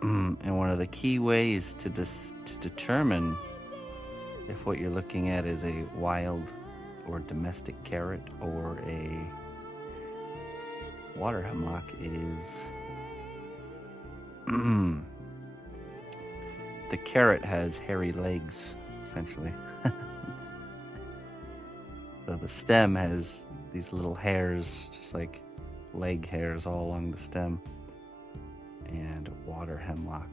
And one of the key ways to determine if what you're looking at is a wild or domestic carrot or a water hemlock is the carrot has hairy legs, essentially. So the stem has these little hairs, just like leg hairs all along the stem, and water hemlock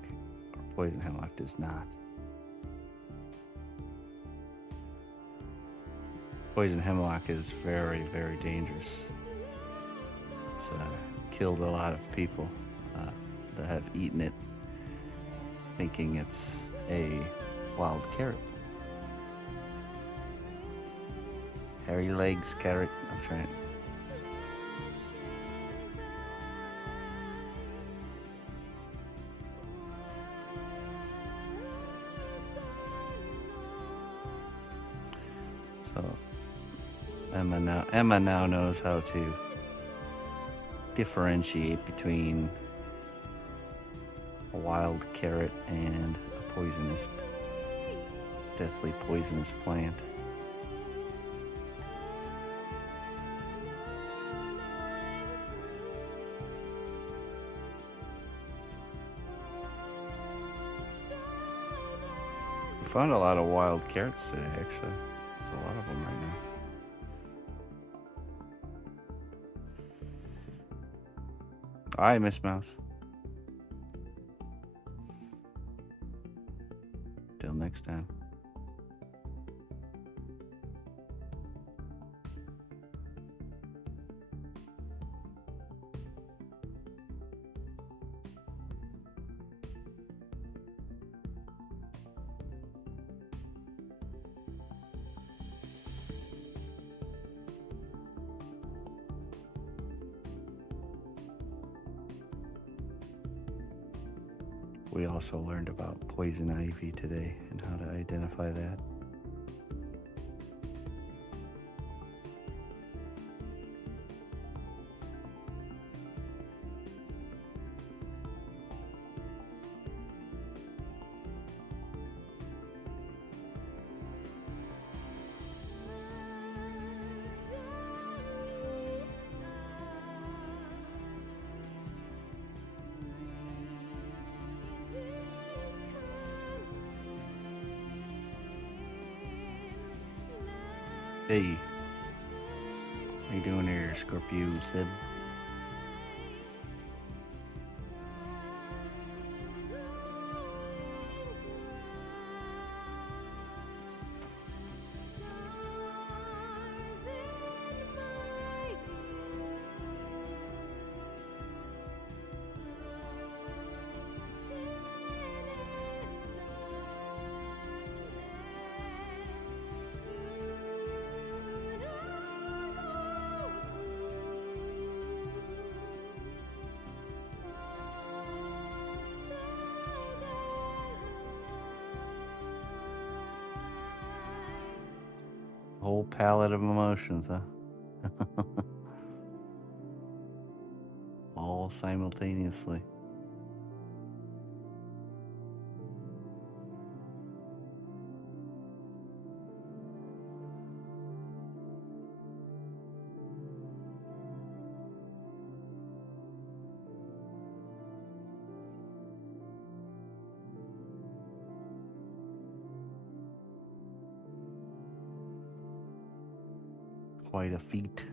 or poison hemlock does not. Poison hemlock is very, very dangerous. It's killed a lot of people that have eaten it thinking it's a wild carrot. Hairy legs carrot, that's right. So Emma now knows how to differentiate between a wild carrot and a poisonous, deathly poisonous plant. Found a lot of wild carrots today, actually. There's a lot of them right now. Alright, Miss Mouse. Till next time. We also learned about poison ivy today and how to identify that. Hey, how you doing there, Scorpio Sib? Whole palette of emotions, huh? All simultaneously. Quite a feat.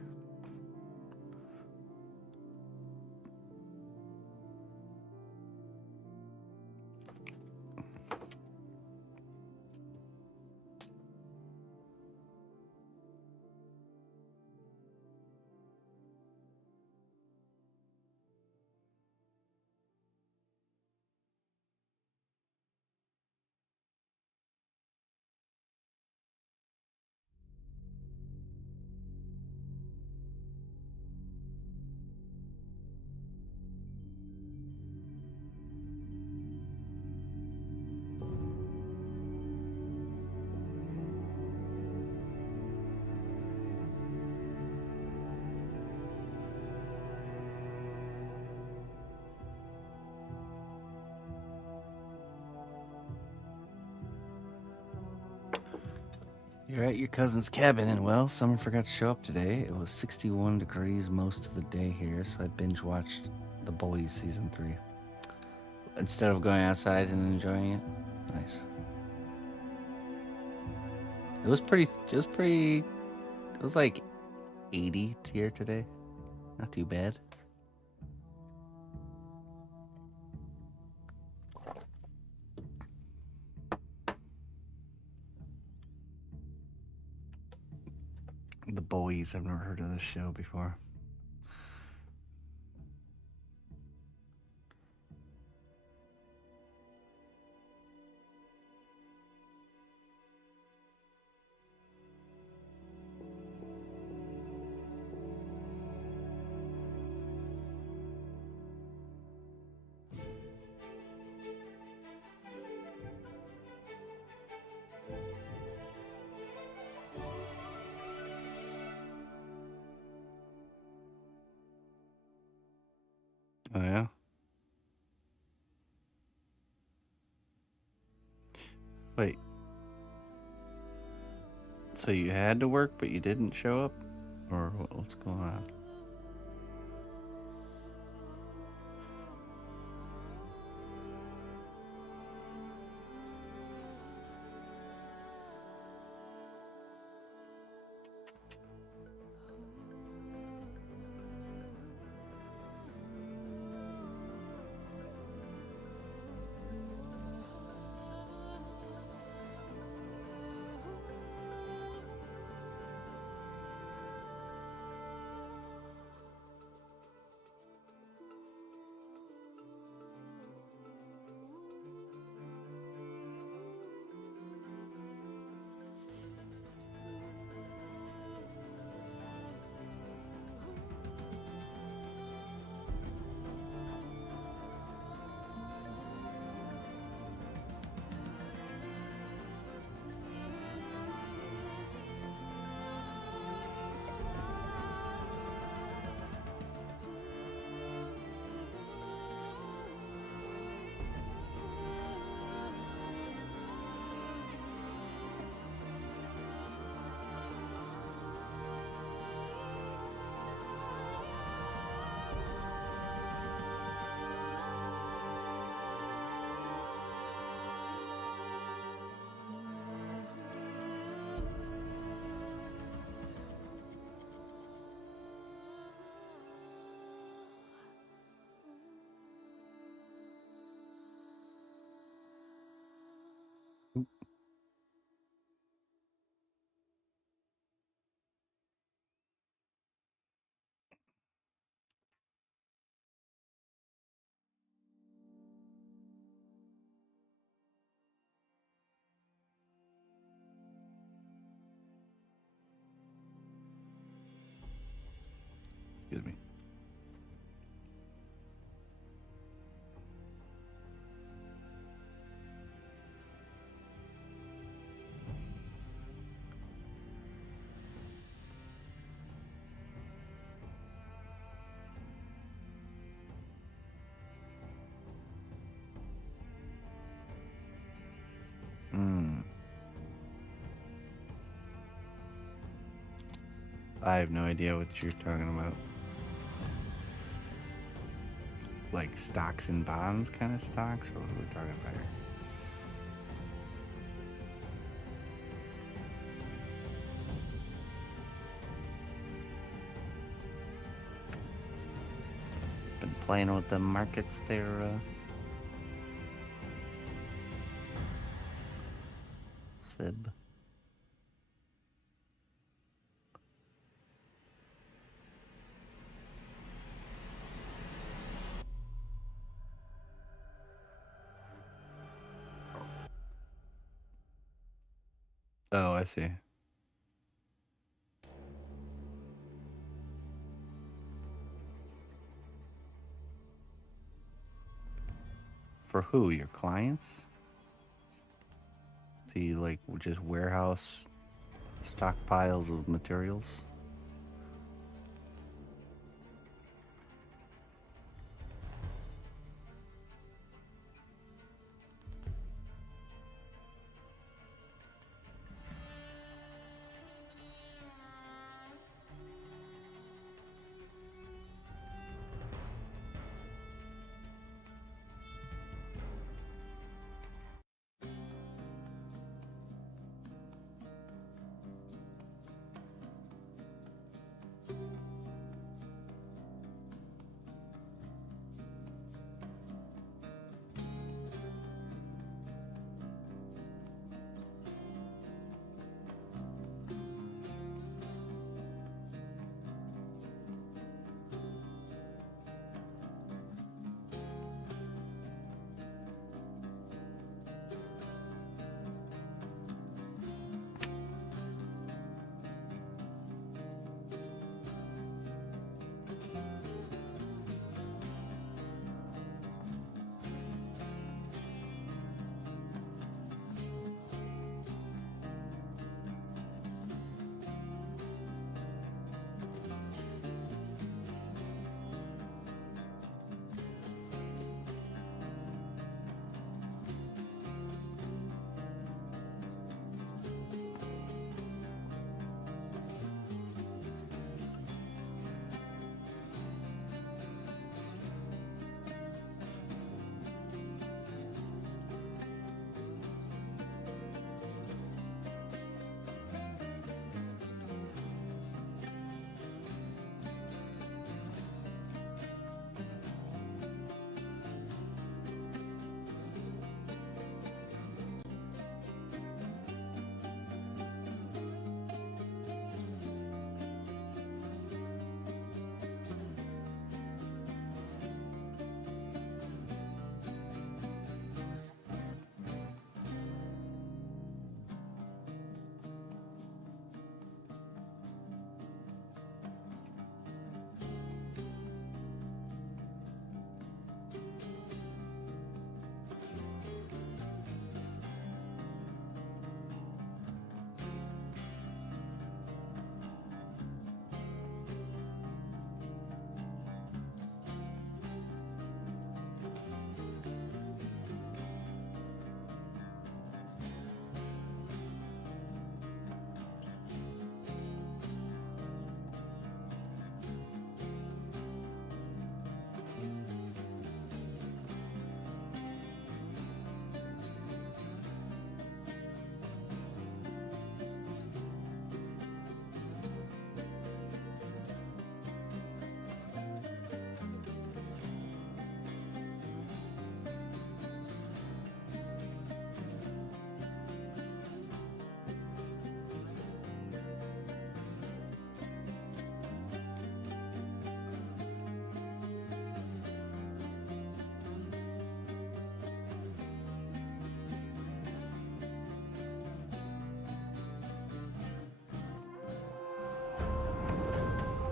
You're at your cousin's cabin, and well, someone forgot to show up today. It was 61 degrees most of the day here, so I binge watched The Boys season 3 instead of going outside and enjoying it. Nice. It was pretty. It was like 80 here today. Not too bad. The Boys. I've never heard of this show before. Oh yeah. Wait. So you had to work, but you didn't show up, or what's going on? I have no idea what you're talking about. Like stocks and bonds kind of stocks? Or what are we talking about here? Been playing with the markets there, Sib. Oh, I see. For who? Your clients? So you like just warehouse stockpiles of materials?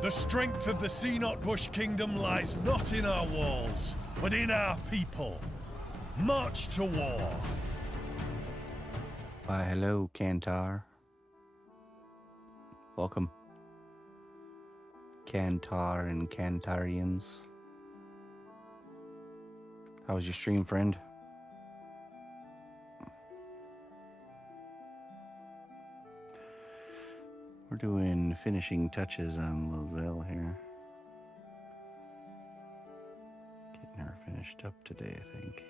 The strength of the cnotbusch kingdom lies not in our walls, but in our people. March to war. Why, hello, Kantar. Welcome. Kantar and Kantarians. How was your stream, friend? We're doing finishing touches on Lae'zel here. Getting her finished up today, I think.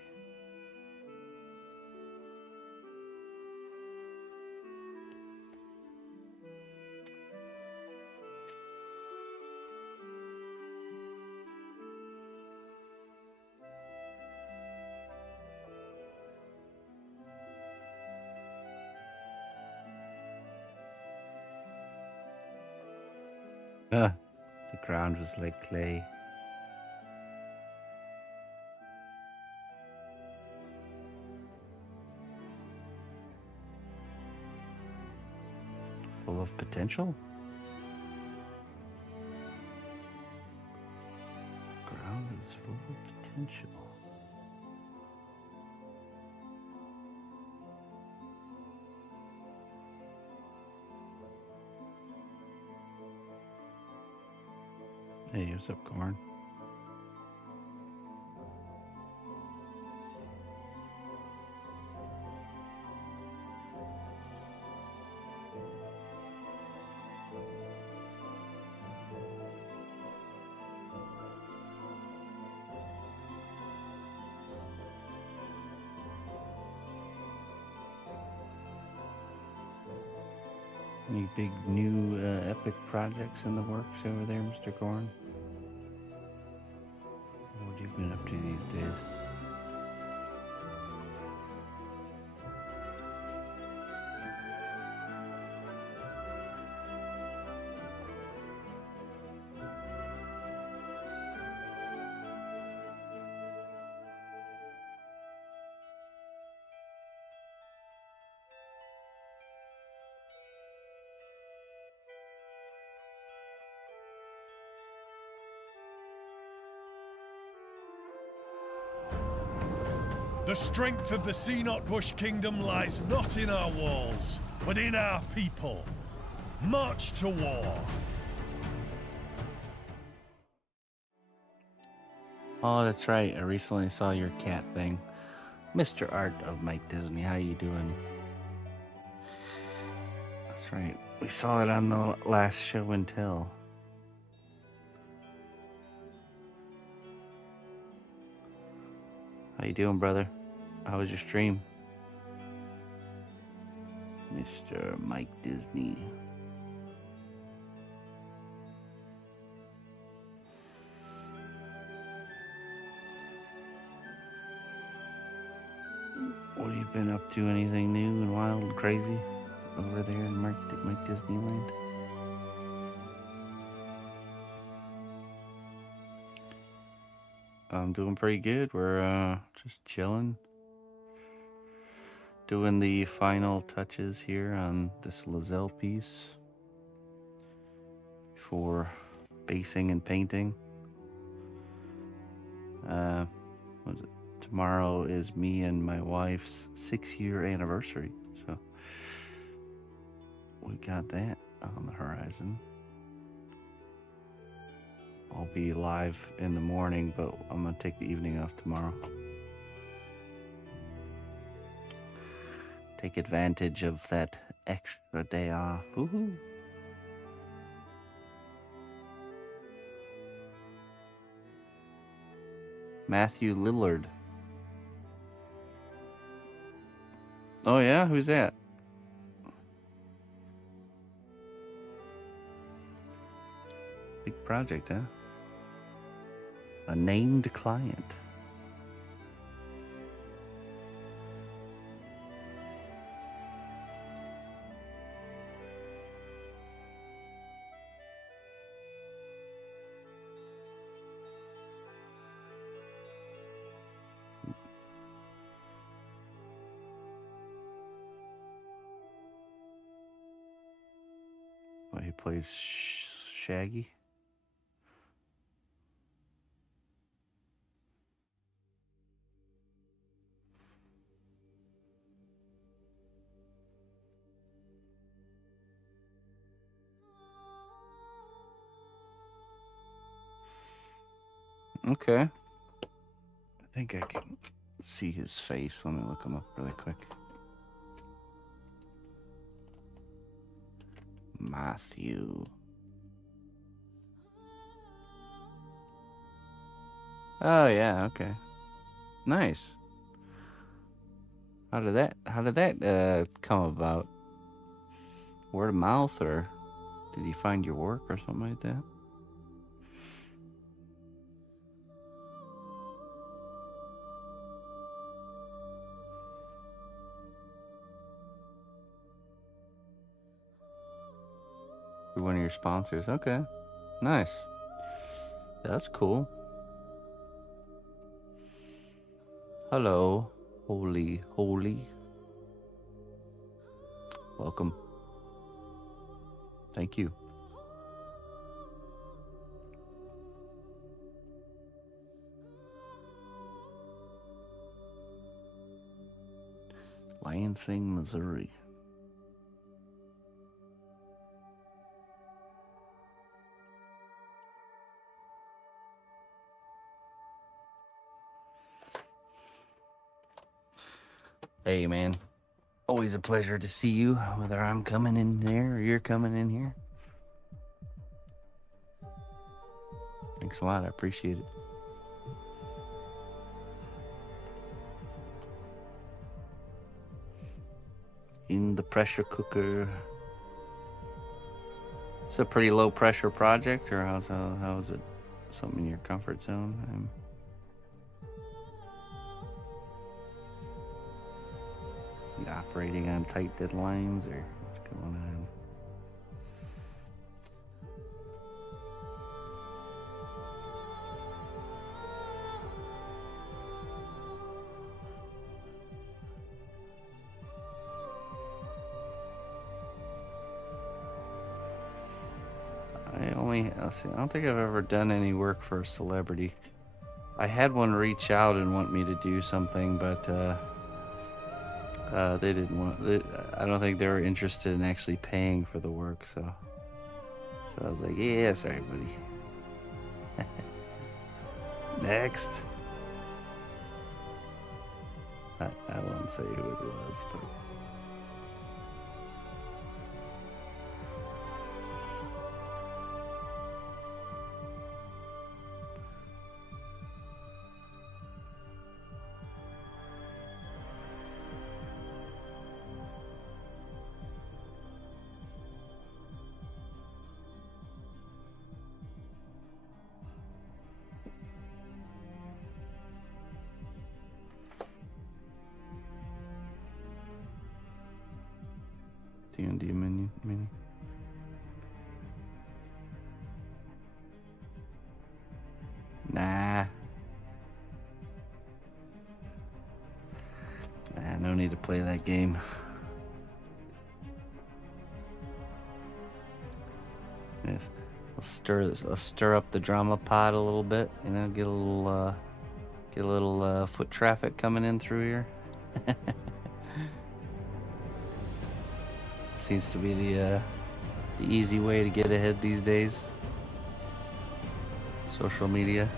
The ground was like clay. Full of potential? The ground is full of potential. Hey, what's up, Corn? Any big new epic projects in the works over there, Mr. Corn? What have you been up to these days? The strength of the cnotbusch kingdom lies not in our walls, but in our people. March to war. Oh, that's right. I recently saw your cat thing. Mr. Art of Mike Disney, how you doing? That's right. We saw it on the last show and tell. How you doing, brother? How was your stream? Mr. Mike Disney. What have you been up to? Anything new and wild and crazy over there in Mike Disneyland? I'm doing pretty good. We're just chilling. Doing the final touches here on this Lae'zel piece for basing and painting. Was it? Tomorrow is me and my wife's 6-year anniversary, so we got that on the horizon. I'll be live in the morning, but I'm gonna take the evening off tomorrow. Take advantage of that extra day off. Woohoo! Matthew Lillard. Oh yeah, who's that? Big project, huh? A named client. Oh, he plays Shaggy. Okay. I think I can see his face. Let me look him up really quick. Matthew. Oh yeah, okay. Nice. How did that come about? Word of mouth, or did he find your work or something like that? You're one of your sponsors. Okay. Nice. That's cool. Hello, holy. Welcome. Thank you. Lansing, Missouri. Hey, man. Always a pleasure to see you, whether I'm coming in there or you're coming in here. Thanks a lot. I appreciate it. In the pressure cooker. It's a pretty low pressure project, or how is it? Something in your comfort zone? You operating on tight deadlines, or what's going on? Let's see, I don't think I've ever done any work for a celebrity. I had one reach out and want me to do something, but they didn't want. I don't think they were interested in actually paying for the work. So I was like, yeah, sorry, buddy. Next. I won't say who it was, but. D&D mini. Nah, no need to play that game. Yes, I'll stir up the drama pot a little bit. You know, get a little foot traffic coming in through here. Seems to be the easy way to get ahead these days. Social media.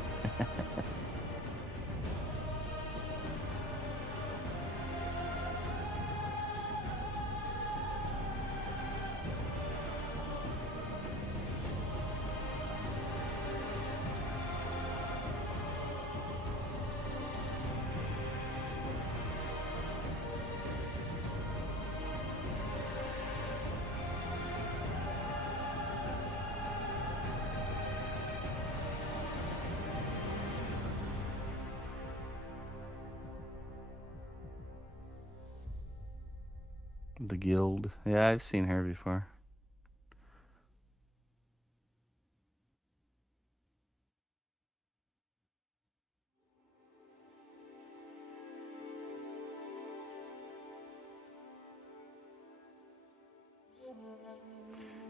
The Guild. Yeah, I've seen her before.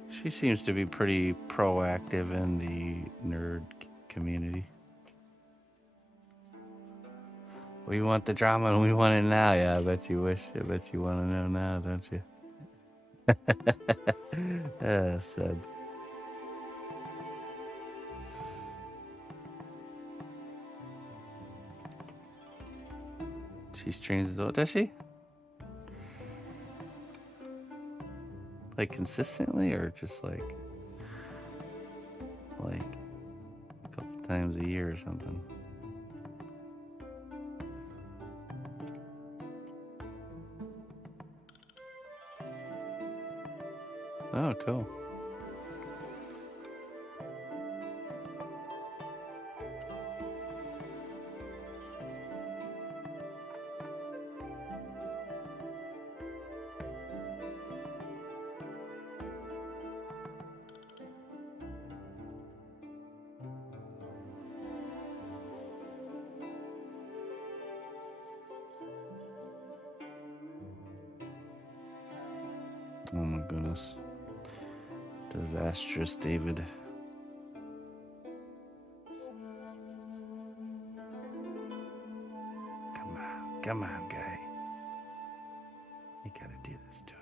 She seems to be pretty proactive in the nerd community. We want the drama and we want it now. Yeah, I bet you wish. I bet you want to know now, don't you? Seb. She streams as well, does she? Like consistently, or just like a couple times a year or something? Oh, cool. Oh my goodness. Disastrous, David. Come on, guy. You gotta do this to us.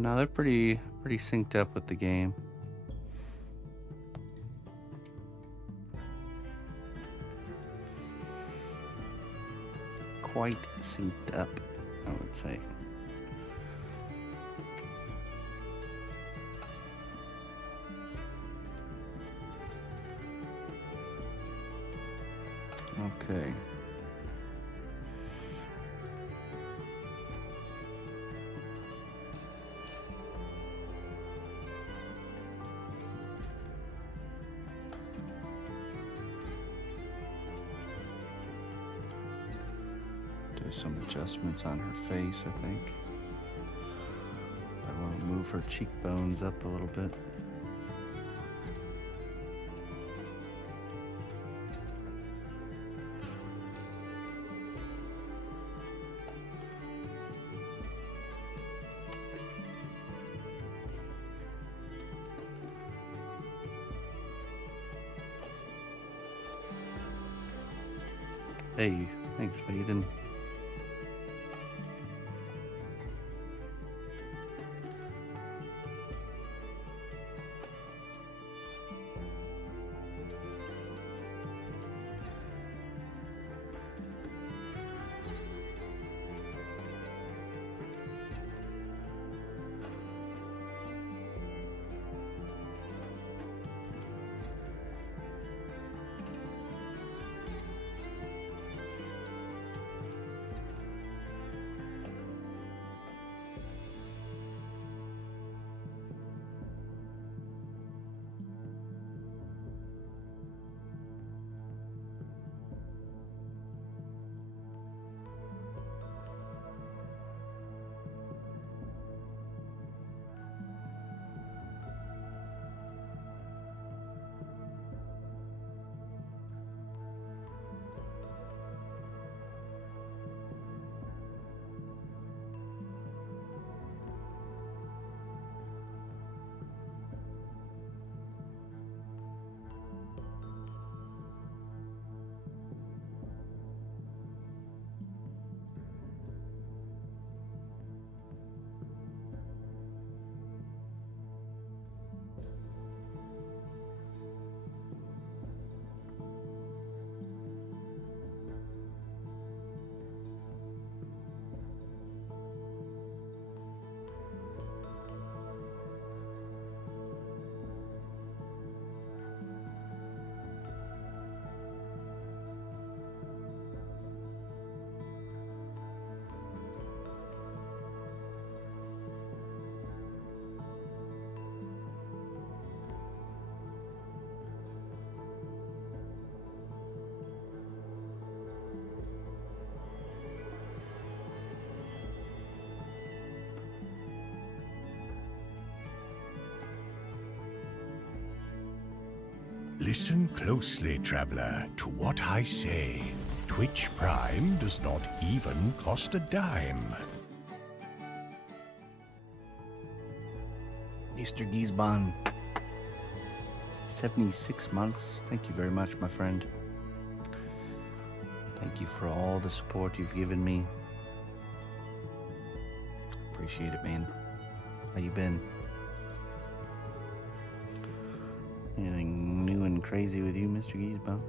No, they're pretty synced up with the game. Quite synced up, I would say. Okay. Do some adjustments on her face, I think. I want to move her cheekbones up a little bit. Hey, thanks, Aiden. Listen closely, traveler, to what I say. Twitch Prime does not even cost a dime. Mr. Giesbahn, 76 months. Thank you very much, my friend. Thank you for all the support you've given me. Appreciate it, man. How you been? Anything new and crazy with you, Mr. Giesbahn?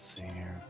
Let's see here.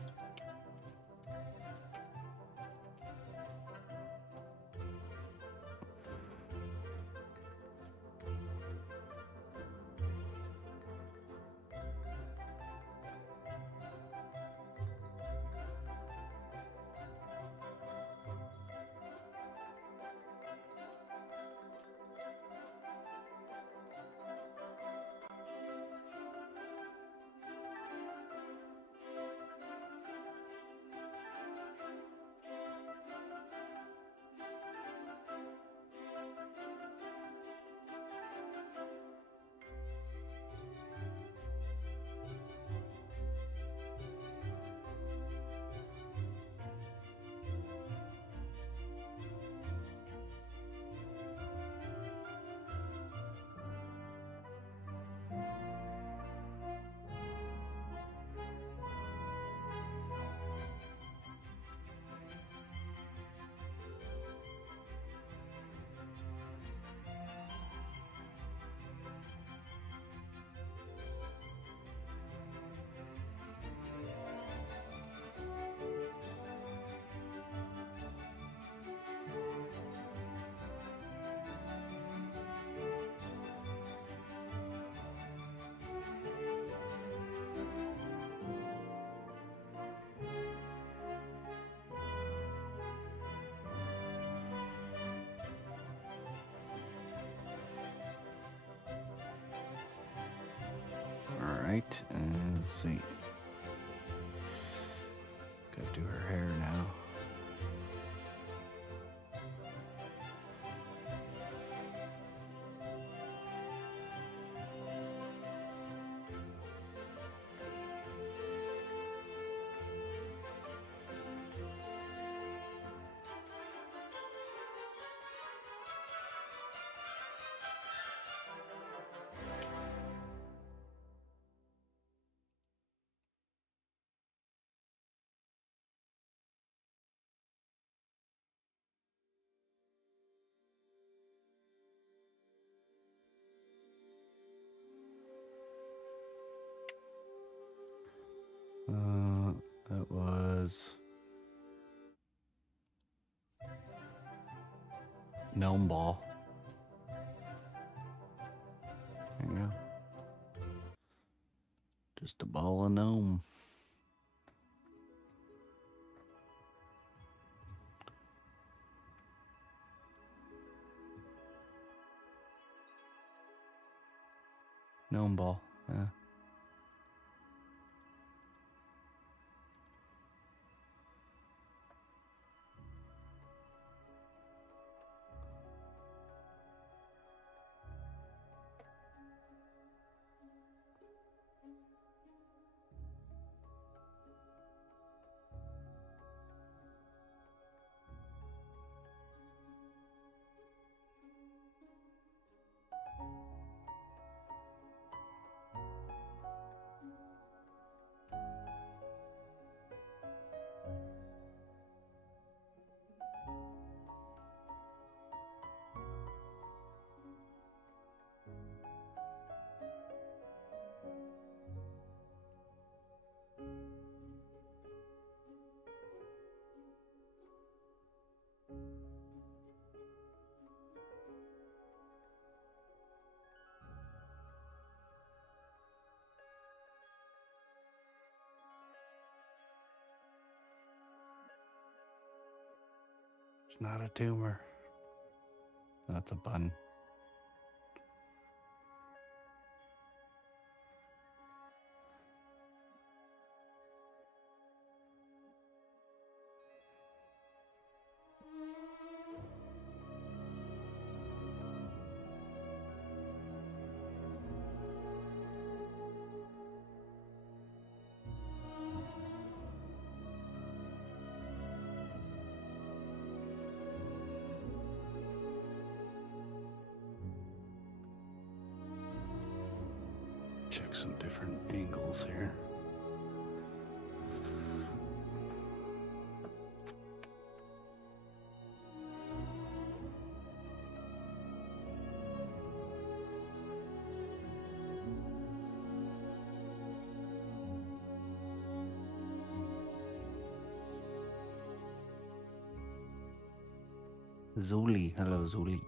Alright, and let's see. Gotta do her hair now. That was Gnome Ball. There you go. Just a ball of gnome. Gnome ball, yeah. It's not a tumor. That's a bun. Check some different angles here. Zuli. Hello, Zuli.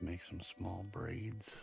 Make some small braids.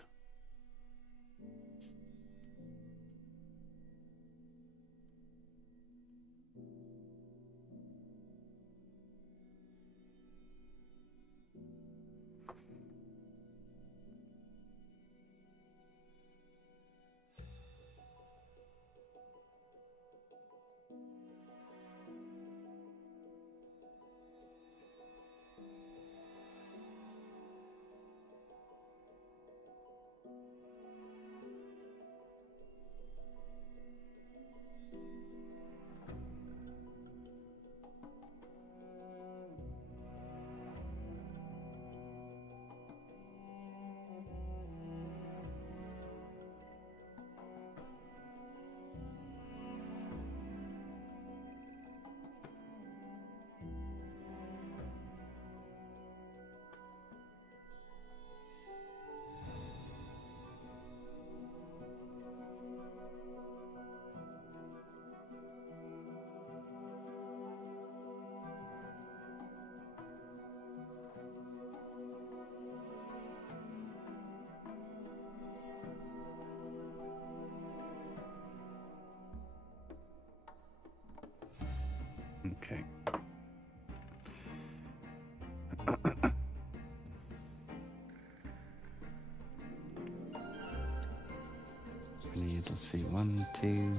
let's see, 1, 2,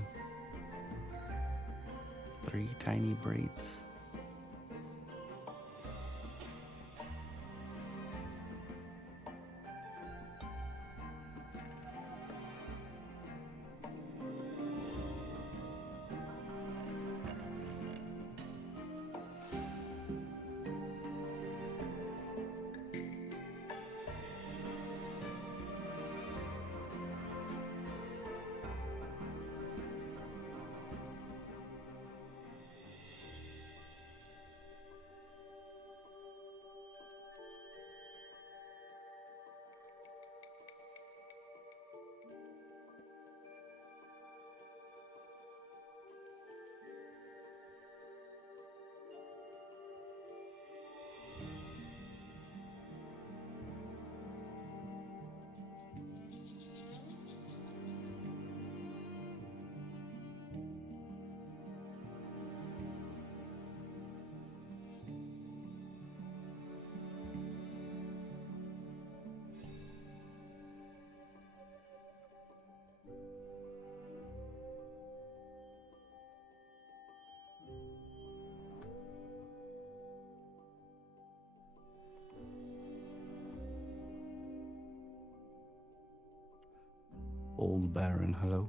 3 tiny braids. Old Baron, hello.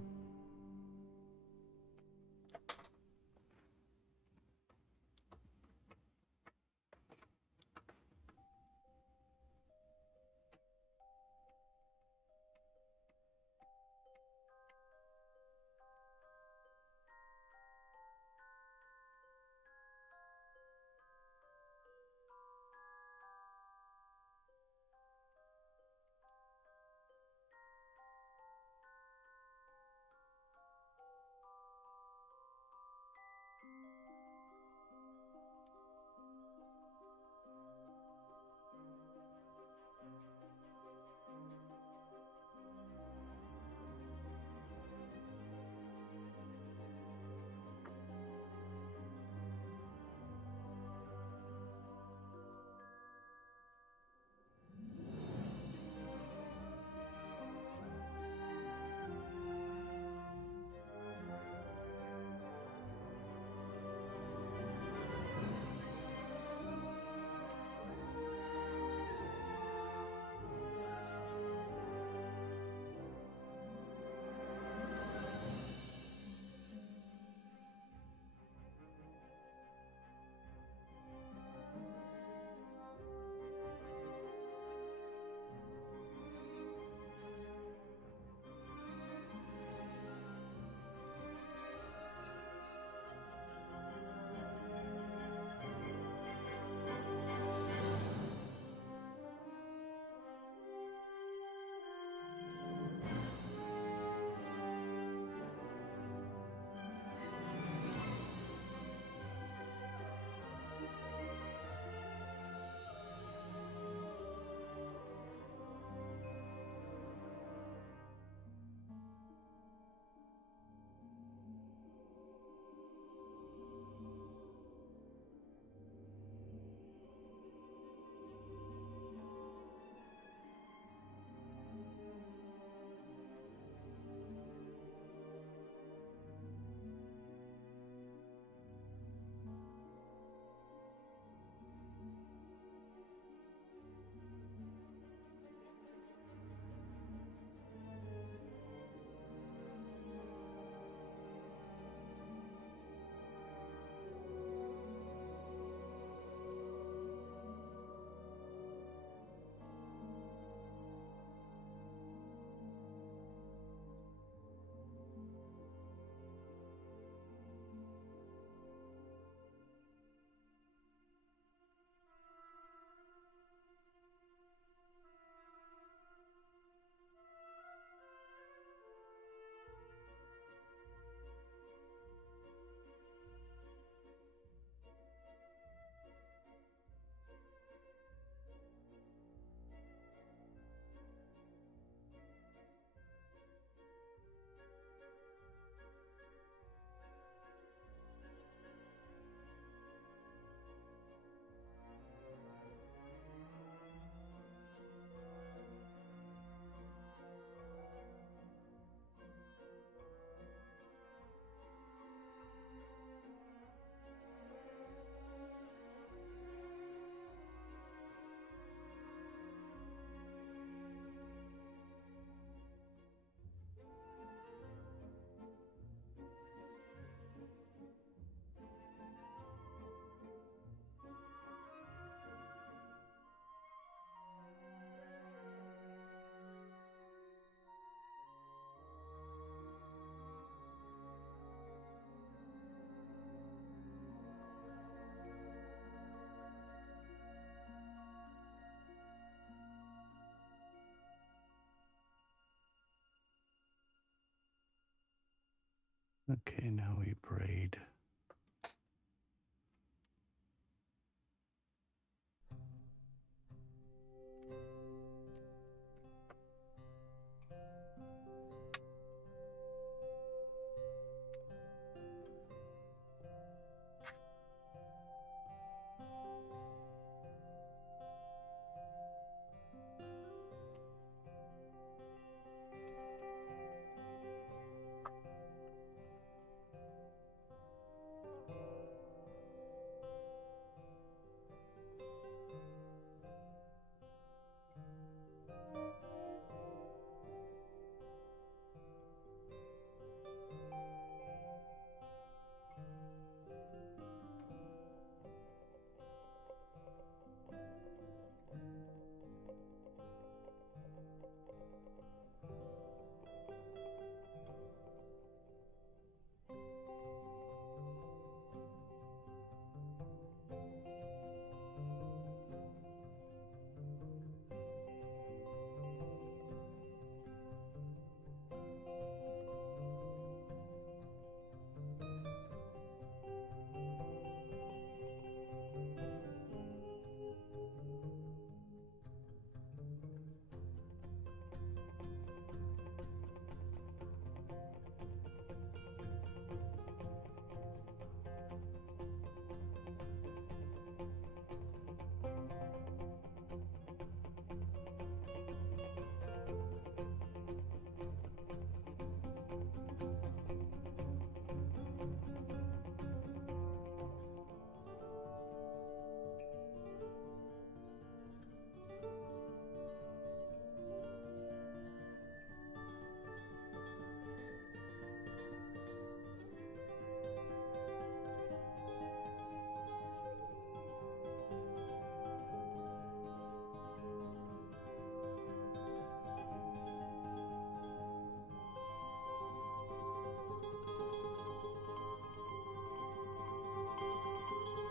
Okay, now we braid.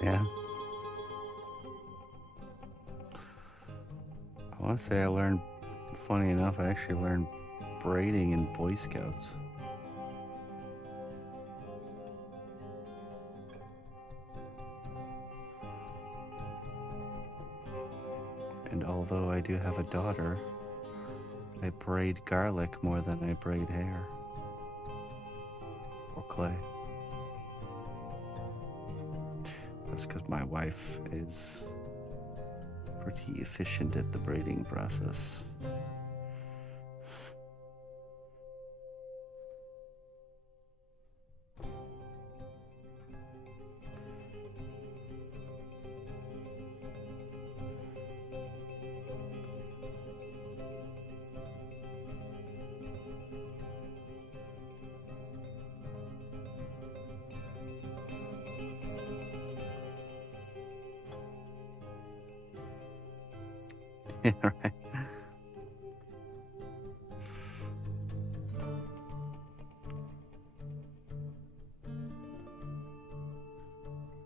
Yeah. I want to say I learned, funny enough, I actually learned braiding in Boy Scouts. And although I do have a daughter, I braid garlic more than I braid hair. Or clay. That's because my wife is pretty efficient at the braiding process. Yeah, right.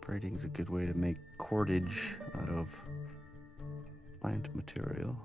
Braiding's a good way to make cordage out of plant material.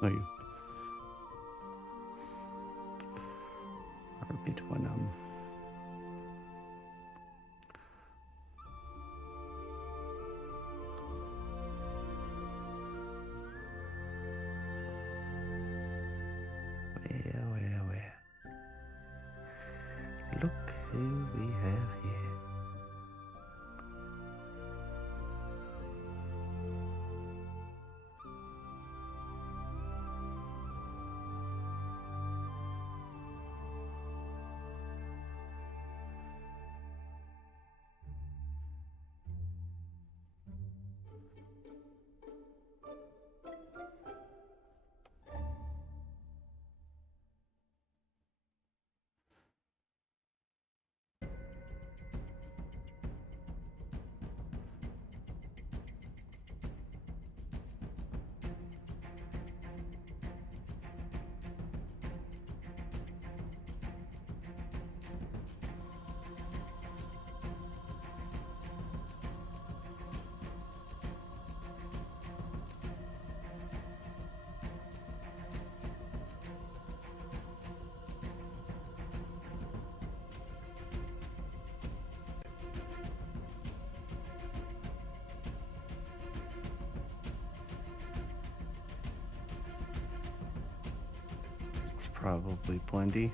Oh, you. Orbit one Where? Look who we have here. It's probably plenty.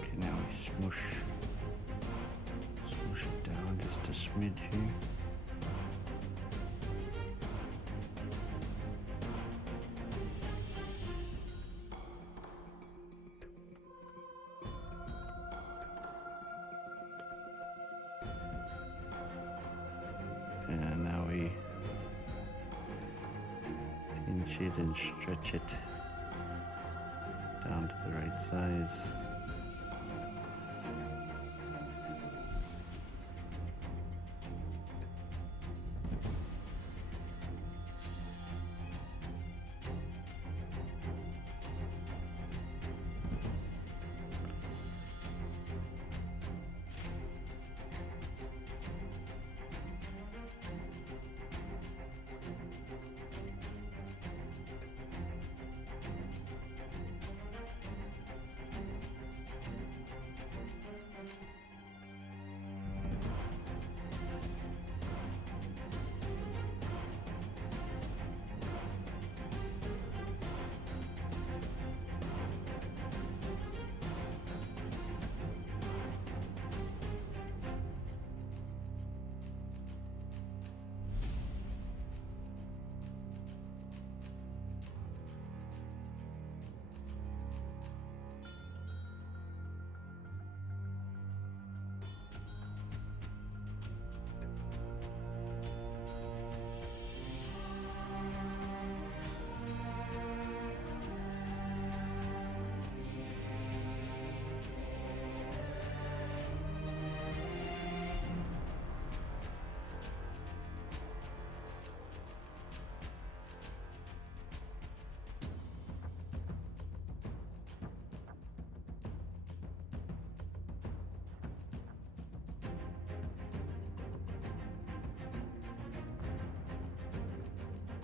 Okay, now we smoosh it down just a smidge here. And now we pinch it and stretch it down to the right size.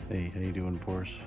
Hey, how you doing, Force?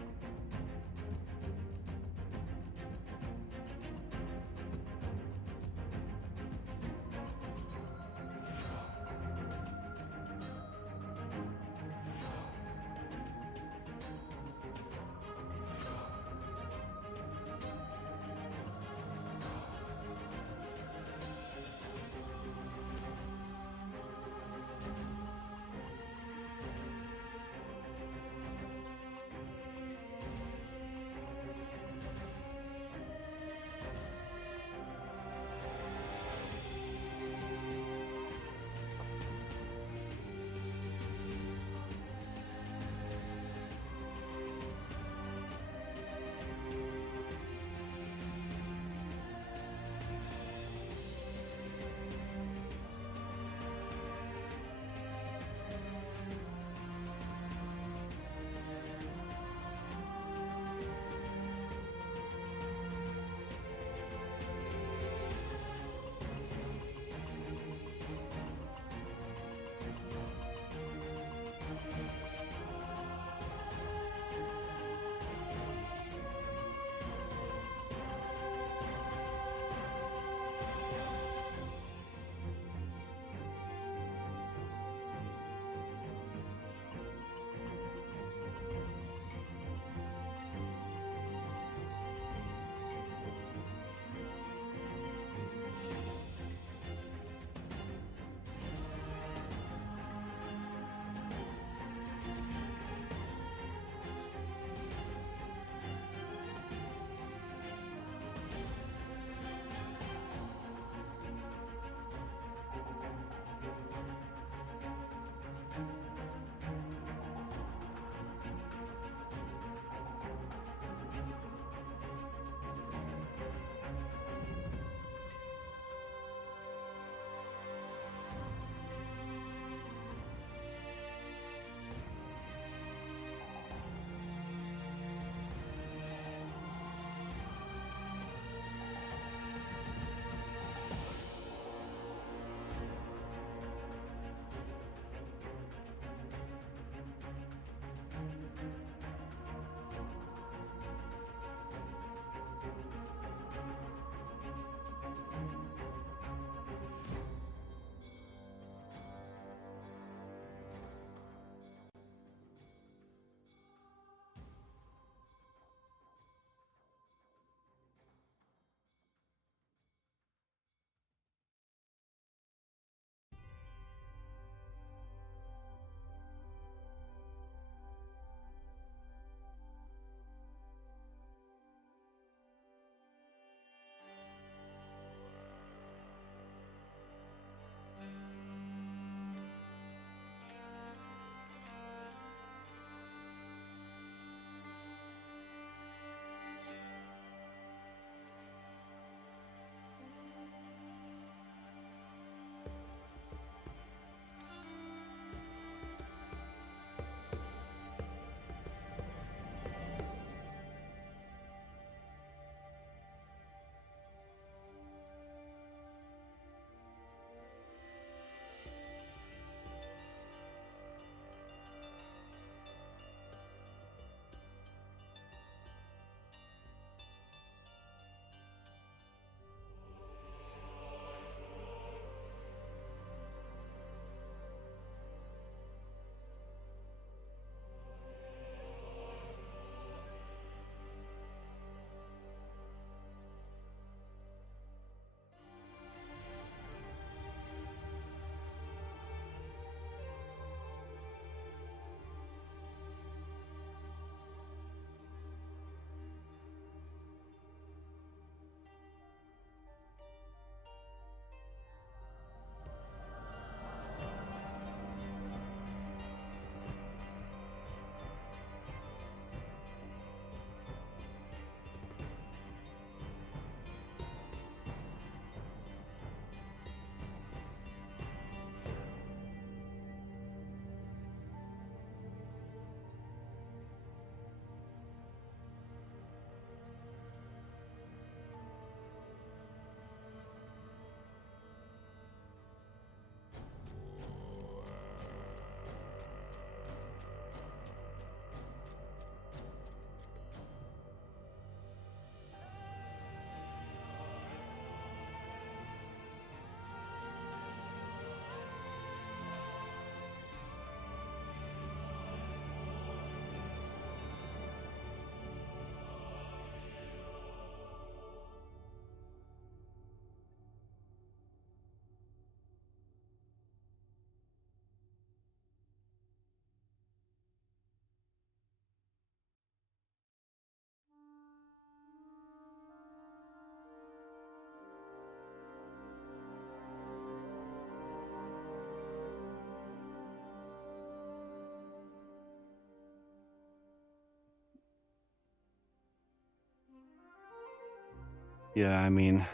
Yeah, I mean,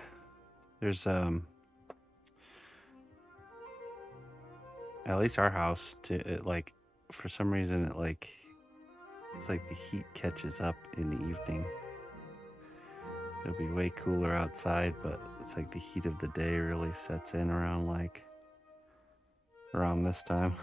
there's at least our house like for some reason it's like the heat catches up in the evening. It'll be way cooler outside, but it's like the heat of the day really sets in around this time.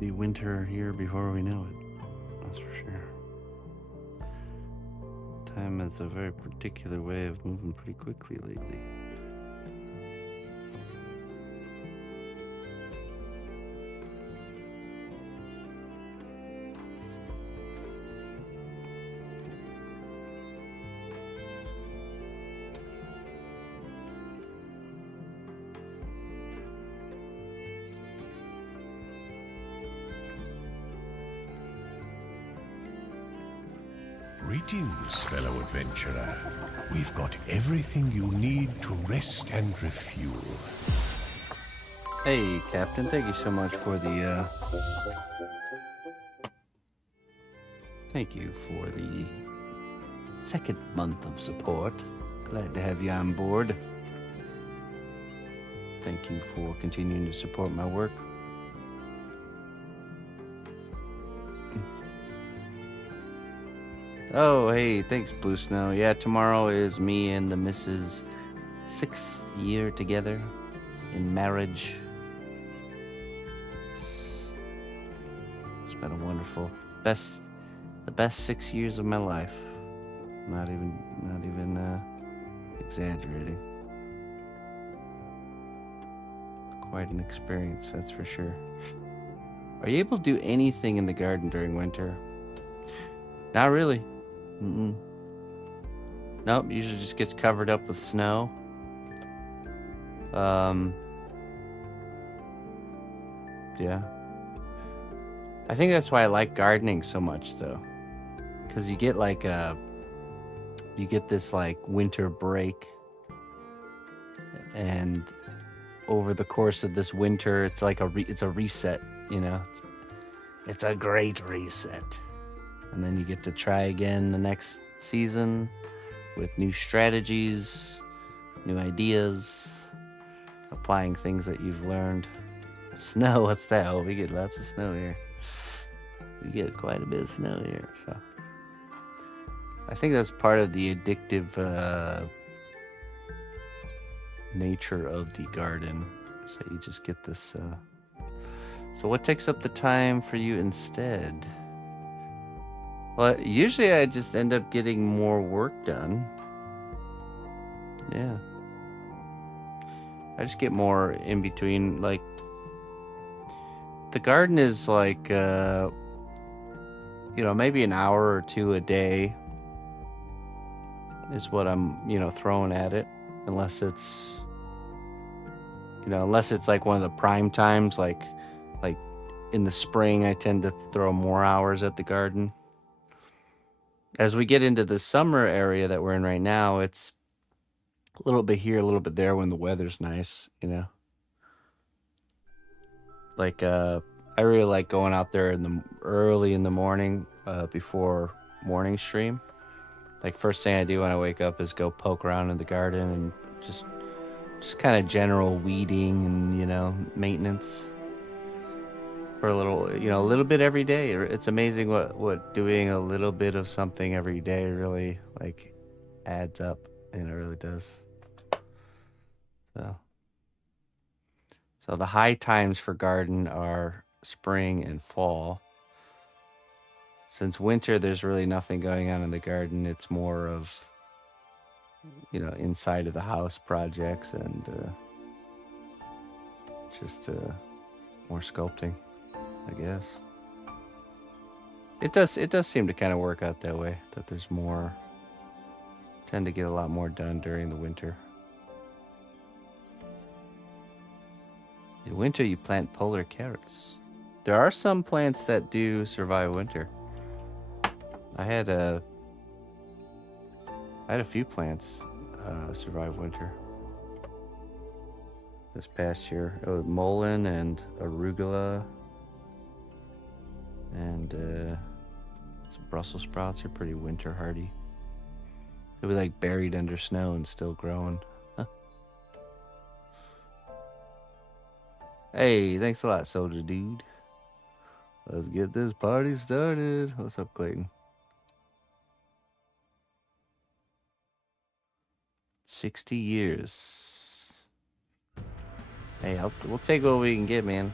Be winter here before we know it. That's for sure. Time has a very particular way of moving pretty quickly lately. Greetings, fellow adventurer. We've got everything you need to rest and refuel. Hey, Captain, thank you so much for the, Thank you for the second month of support. Glad to have you on board. Thank you for continuing to support my work. Oh, hey, thanks, Blue Snow. Yeah, tomorrow is me and the missus' 6th year together in marriage. It's been a wonderful, the best 6 years of my life. Not even exaggerating. Quite an experience, that's for sure. Are you able to do anything in the garden during winter? Not really. Nope, usually just gets covered up with snow. Yeah. I think that's why I like gardening so much, though. Because you get you get this like winter break. And over the course of this winter. It's like it's a reset, you know. It's a great reset. And then you get to try again the next season with new strategies, new ideas, applying things that you've learned. Snow, what's that? Oh, we get lots of snow here. We get quite a bit of snow here, so I think that's part of the addictive nature of the garden. So you just get this. So what takes up the time for you instead? Well, usually I just end up getting more work done. Yeah. I just get more in between. Like, the garden is like, maybe an hour or two a day is what I'm, throwing at it. Unless it's like one of the prime times, like in the spring, I tend to throw more hours at the garden. As we get into the summer area that we're in right now, it's a little bit here, a little bit there when the weather's nice, Like, I really like going out there early in the morning, before morning stream. Like, first thing I do when I wake up is go poke around in the garden and just kind of general weeding and, maintenance. For a little bit every day. It's amazing what doing a little bit of something every day really like adds up, and it really does. So the high times for garden are spring and fall. Since winter, there's really nothing going on in the garden. It's more of, inside of the house projects and just more sculpting, I guess. It does seem to kind of work out that way, that there's more, tend to get a lot more done during the winter. In winter, you plant polar carrots. There are some plants that do survive winter. I had a few plants survive winter this past year. It was mullein and arugula, and some Brussels sprouts are pretty winter hardy. They'll be like buried under snow and still growing. Huh. Hey, thanks a lot, soldier dude. Let's get this party started. What's up, Clayton? 60 years. Hey, we'll take what we can get, man.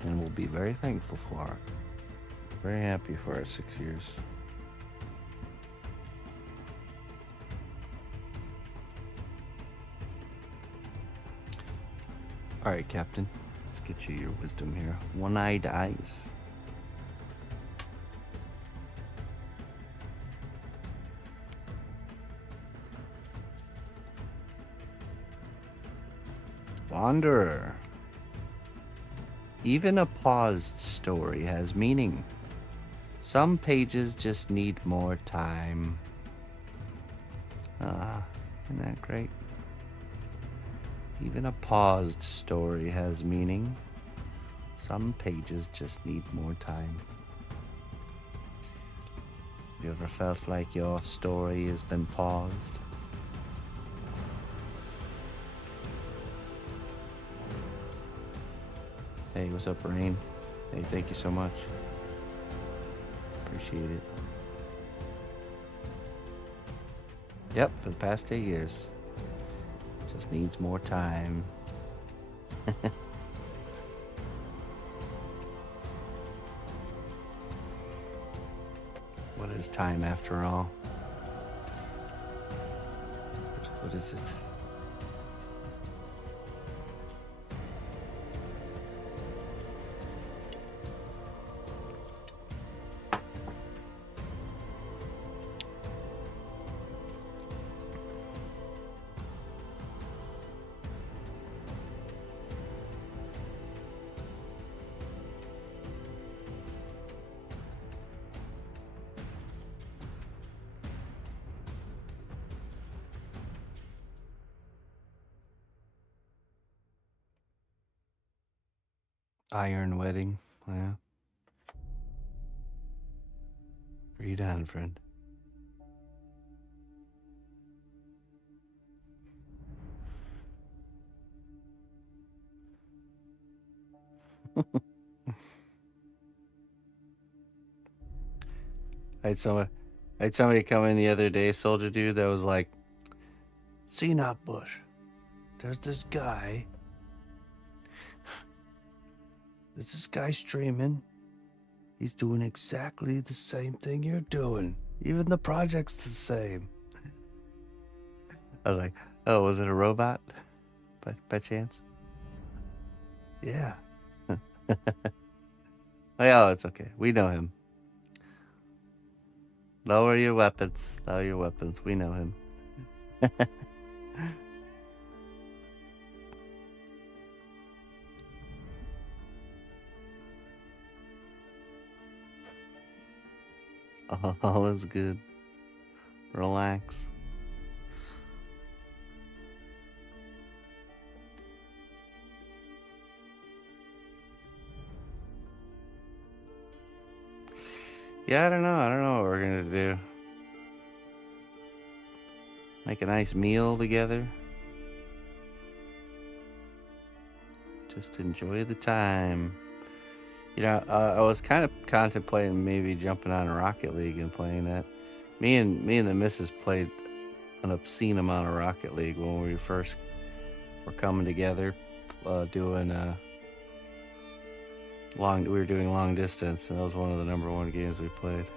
And we'll be very thankful for it. Very happy for our 6 years. All right, Captain. Let's get you your wisdom here. One-eyed eyes. Wanderer. Even a paused story has meaning. Some pages just need more time. Isn't that great? Even a paused story has meaning. Some pages just need more time. You ever felt like your story has been paused? Hey, what's up, Rain? Hey, thank you so much. Appreciate it. Yep, for the past 8 years. Just needs more time. What is time after all? What is it? Iron wedding. Yeah. Read on, friend. I had somebody, come in the other day, soldier dude, that was like, cnotbusch. There's this guy. There's this guy streaming. He's doing exactly the same thing you're doing. Even the project's the same. I was like, oh, was it a robot? By chance? Yeah. Oh, it's okay. We know him. Lower your weapons. Lower your weapons. We know him. All is good. Relax. Yeah, I don't know. I don't know what we're gonna do. Make a nice meal together. Just enjoy the time. You know, I was kind of contemplating maybe jumping on Rocket League and playing that. Me and the missus played an obscene amount of Rocket League when we first were coming together, doing we were doing long distance, and that was one of the #1 games we played.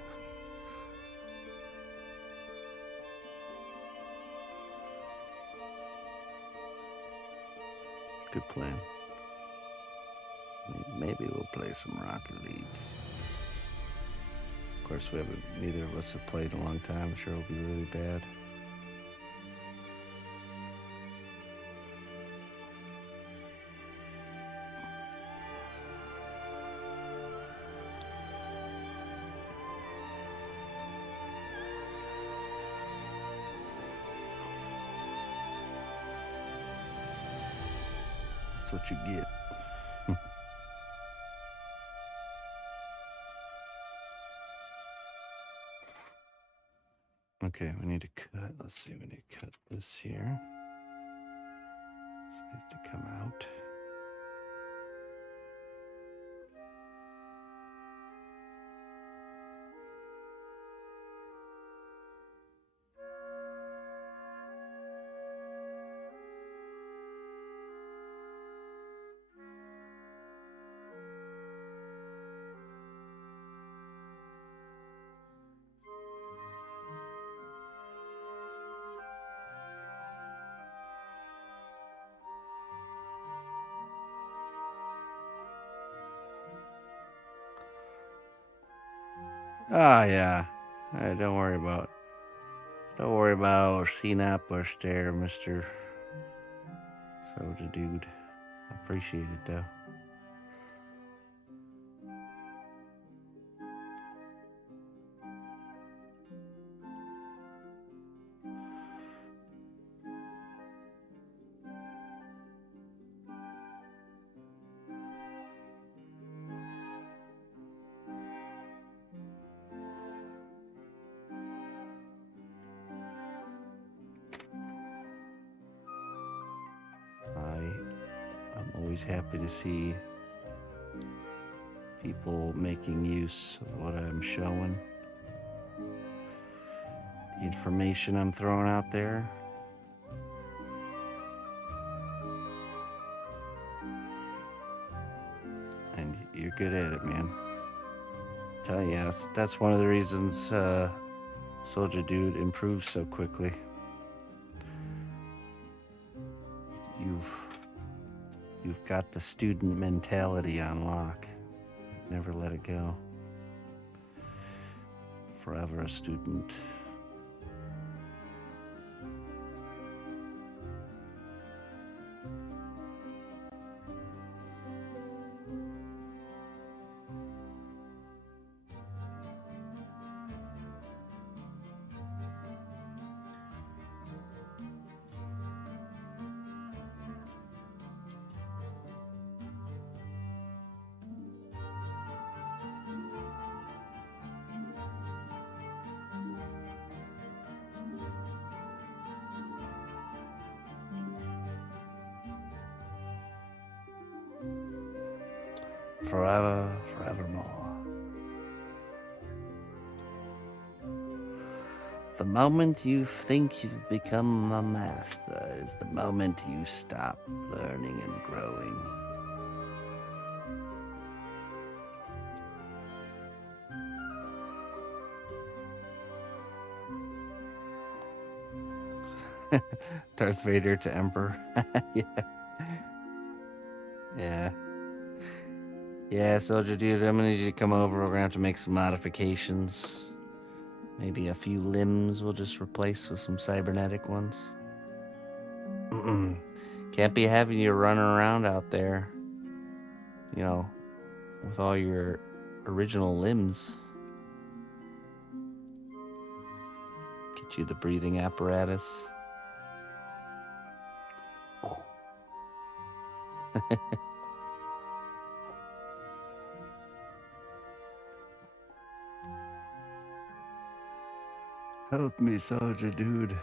Good plan. Maybe we'll play some Rocket League. Of course, neither of us have played in a long time. I'm sure it'll be really bad. That's what you get. Okay, we need to cut. Let's see, we need to cut this here. This needs to come out. Oh yeah. Don't worry about cnotbusch there, Mr. Soldier dude. I appreciate it though. I'm always happy to see people making use of what I'm showing, the information I'm throwing out there. And you're good at it, man. I tell you, that's one of the reasons Soldier Dude improves so quickly. You've got the student mentality on lock. Never let it go. Forever a student. forever, forevermore. The moment you think you've become a master is the moment you stop learning and growing. Darth Vader to Emperor. Yeah, soldier dude, I'm gonna need you to come over. We're gonna have to make some modifications. Maybe a few limbs we'll just replace with some cybernetic ones. Can't be having you running around out there, you know, with all your original limbs. Get you the breathing apparatus. Help me, soldier dude.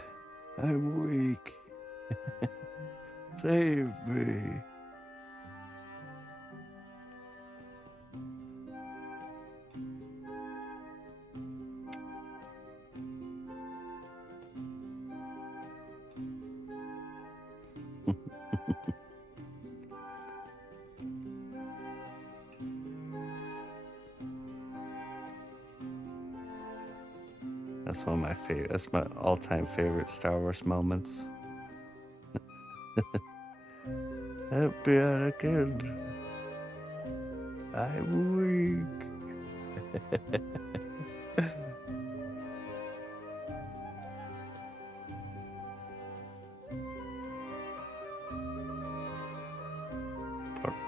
I'm weak. Save me. That's one of my favorite. That's my all-time favorite Star Wars moments. Help me out again. I'm weak.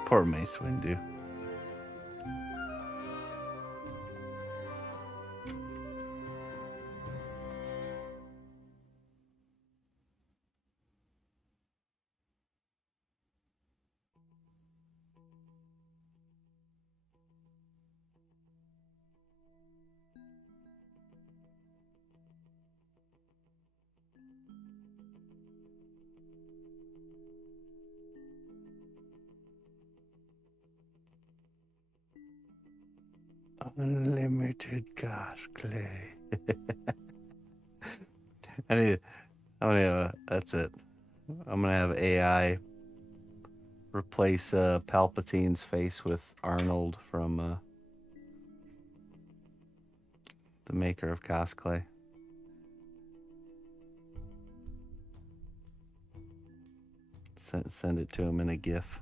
Poor Mace Windu. Unlimited gas clay. That's it. I'm gonna have AI replace Palpatine's face with Arnold from the maker of cosplay. Send it to him in a GIF.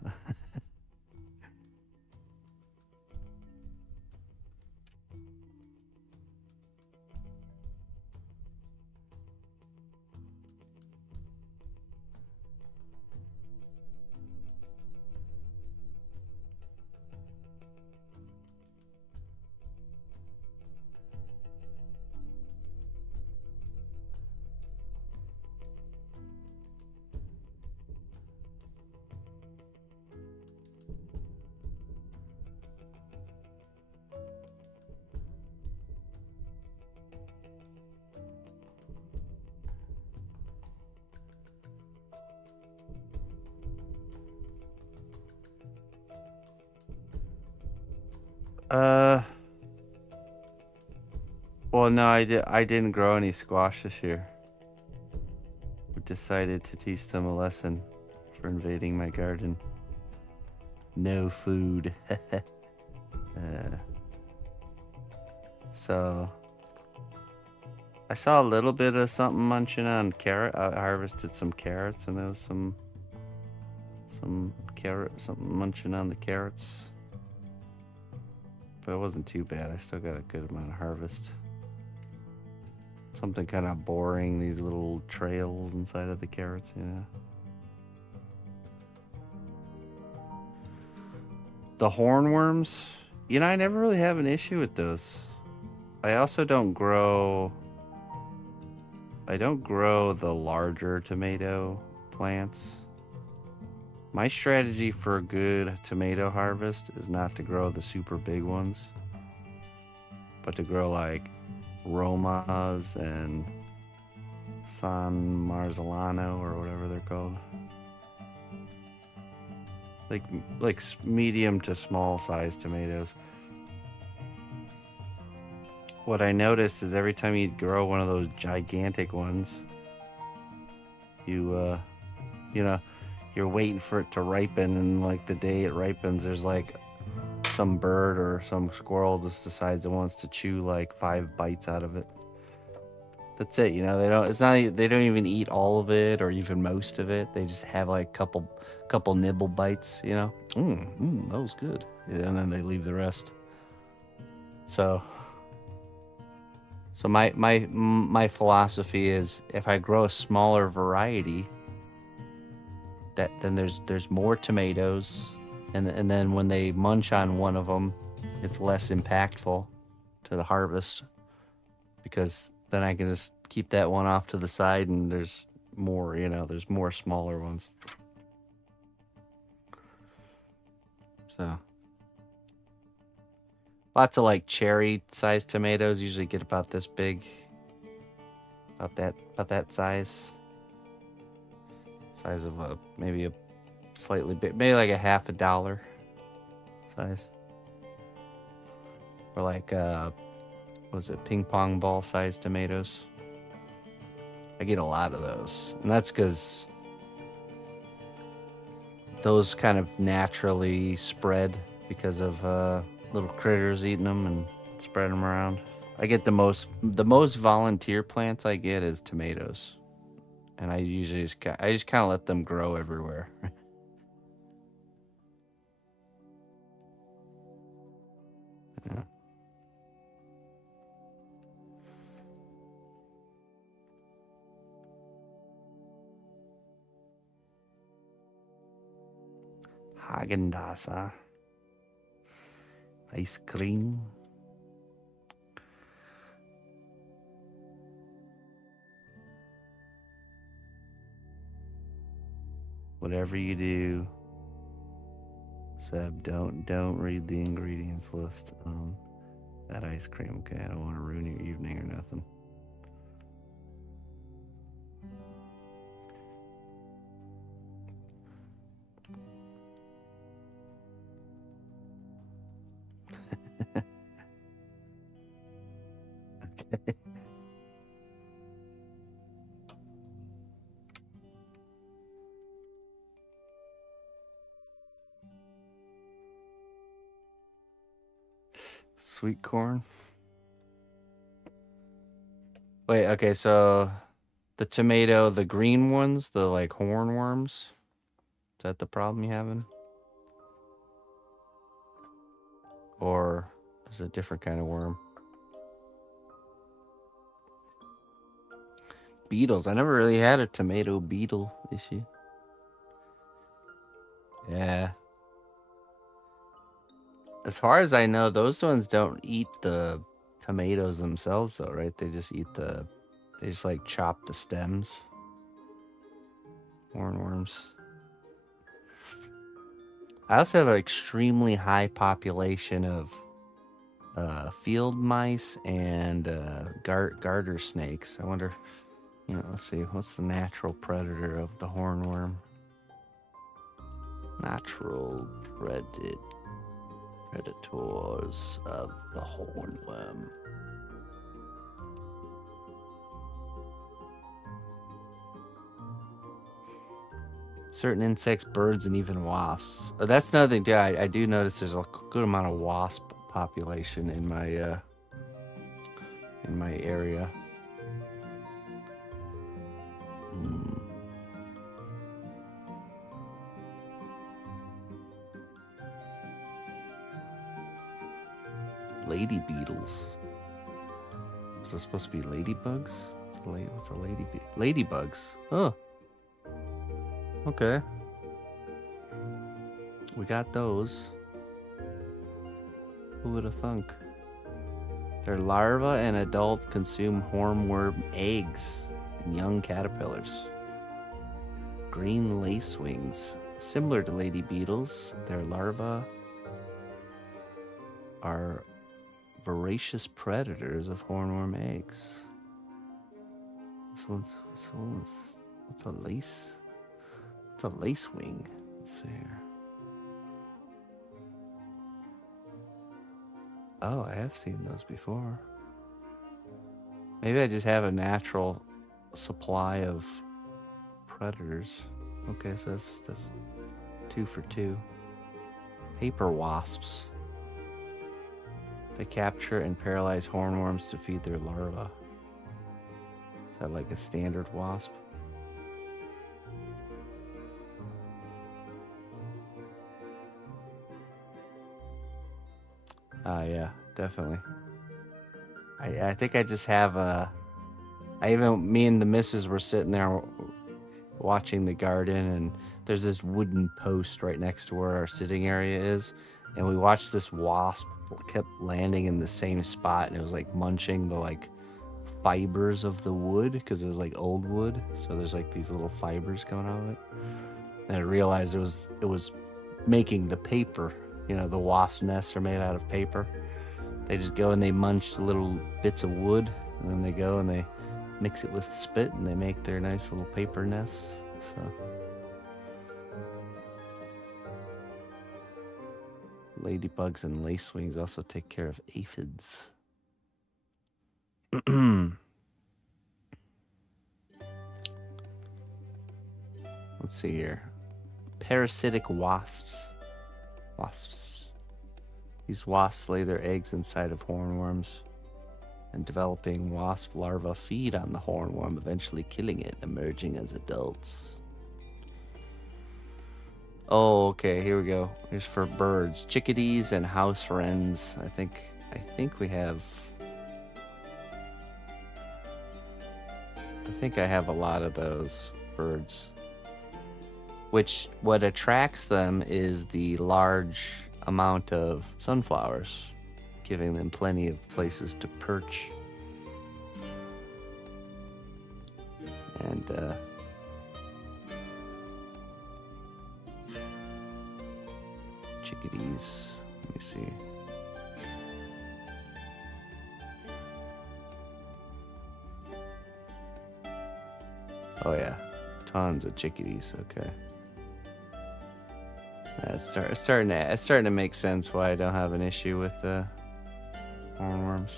Well, no, I didn't grow any squash this year. I decided to teach them a lesson for invading my garden. No food. So I saw a little bit of something munching on carrot. I harvested some carrots, and there was some something munching on the carrots. But it wasn't too bad. I still got a good amount of harvest. Something kind of boring, these little trails inside of the carrots, you know. The hornworms, you know, I never really have an issue with those. I also don't grow the larger tomato plants. My strategy for a good tomato harvest is not to grow the super big ones, but to grow like Romas and San Marzellano or whatever they're called. like medium to small size tomatoes. What I notice is every time you grow one of those gigantic ones, you know, you're waiting for it to ripen, and like the day it ripens, there's like some bird or some squirrel just decides it wants to chew like 5 bites out of it. That's it, they don't. It's not. They don't even eat all of it or even most of it. They just have like couple nibble bites. That was good, and then they leave the rest. So my philosophy is if I grow a smaller variety, then there's more tomatoes, and then when they munch on one of them, it's less impactful to the harvest because then I can just keep that one off to the side and there's more, there's more smaller ones. So lots of like cherry sized tomatoes usually get about this big. About that size. Size of maybe a slightly big, maybe like a $50 size. Or like was it ping pong ball sized tomatoes? I get a lot of those, and that's because those kind of naturally spread because of little critters eating them and spread them around. I get the most volunteer plants I get is tomatoes, and I usually just kind of let them grow everywhere. Yeah. Haagen-Dazs, huh? Ice cream. Whatever you do, Seb, don't read the ingredients list on that ice cream, okay? I don't want to ruin your evening or nothing. Okay. Sweet corn. Wait, okay, so the tomato, the green ones, the like hornworms, is that the problem you having? Or is it a different kind of worm? Beetles. I never really had a tomato beetle issue. Yeah. As far as I know, those ones don't eat the tomatoes themselves, though, right? They just they just like chop the stems. Hornworms. I also have an extremely high population of field mice and garter snakes. I wonder, let's see, what's the natural predator of the hornworm? Natural predators of the hornworm. Certain insects, birds, and even wasps. That's another thing, too. I do notice there's a good amount of wasp population in my area. Lady beetles. Is this supposed to be ladybugs? What's a lady bee? Ladybugs. Oh. Okay. We got those. Who would have thunk? Their larvae and adult consume hornworm eggs and young caterpillars. Green lacewings. Similar to lady beetles, their larvae are voracious predators of hornworm eggs. What's a lace? What's a lacewing? Let's see here. Oh, I have seen those before. Maybe I just have a natural supply of predators. Okay, so that's 2 for 2. Paper wasps. They capture and paralyze hornworms to feed their larvae. Is that like a standard wasp? Yeah, definitely. I think I just have a... me and the missus were sitting there watching the garden, and there's this wooden post right next to where our sitting area is, and we watched this wasp kept landing in the same spot, and it was like munching the like fibers of the wood because it was like old wood, so there's like these little fibers coming out of it. And I realized it was making the paper. You know, the wasp nests are made out of paper. They just go and they munch the little bits of wood, and then they go and they mix it with spit, and they make their nice little paper nests. So ladybugs and lacewings also take care of aphids. Let's see here. Parasitic wasps. These wasps lay their eggs inside of hornworms, and developing wasp larvae feed on the hornworm, eventually killing it, emerging as adults. Oh, okay, here we go. Here's for birds. Chickadees and house wrens. I think we have... I think I have a lot of those birds. What attracts them is the large amount of sunflowers, giving them plenty of places to perch. And chickadees, let me see. Oh yeah, tons of chickadees. Okay. It's starting to make sense why I don't have an issue with the hornworms.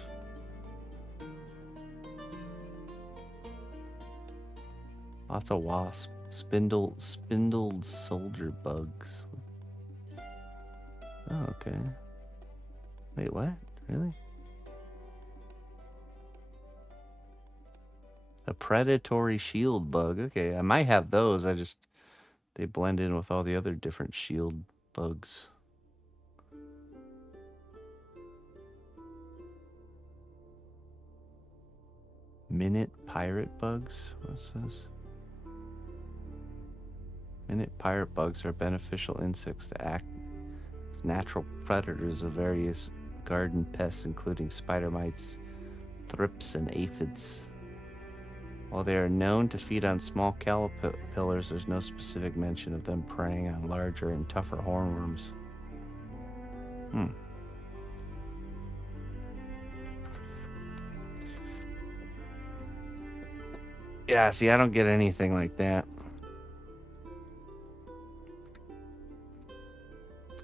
Lots of wasps. Spindled soldier bugs. Oh, okay. Wait, what? Really? A predatory shield bug. Okay, I might have those. They blend in with all the other different shield bugs. Minute pirate bugs? What's this? Minute pirate bugs are beneficial insects that act as natural predators of various garden pests, including spider mites, thrips, and aphids. While they are known to feed on small caterpillars, there's no specific mention of them preying on larger and tougher hornworms. Yeah, see, I don't get anything like that.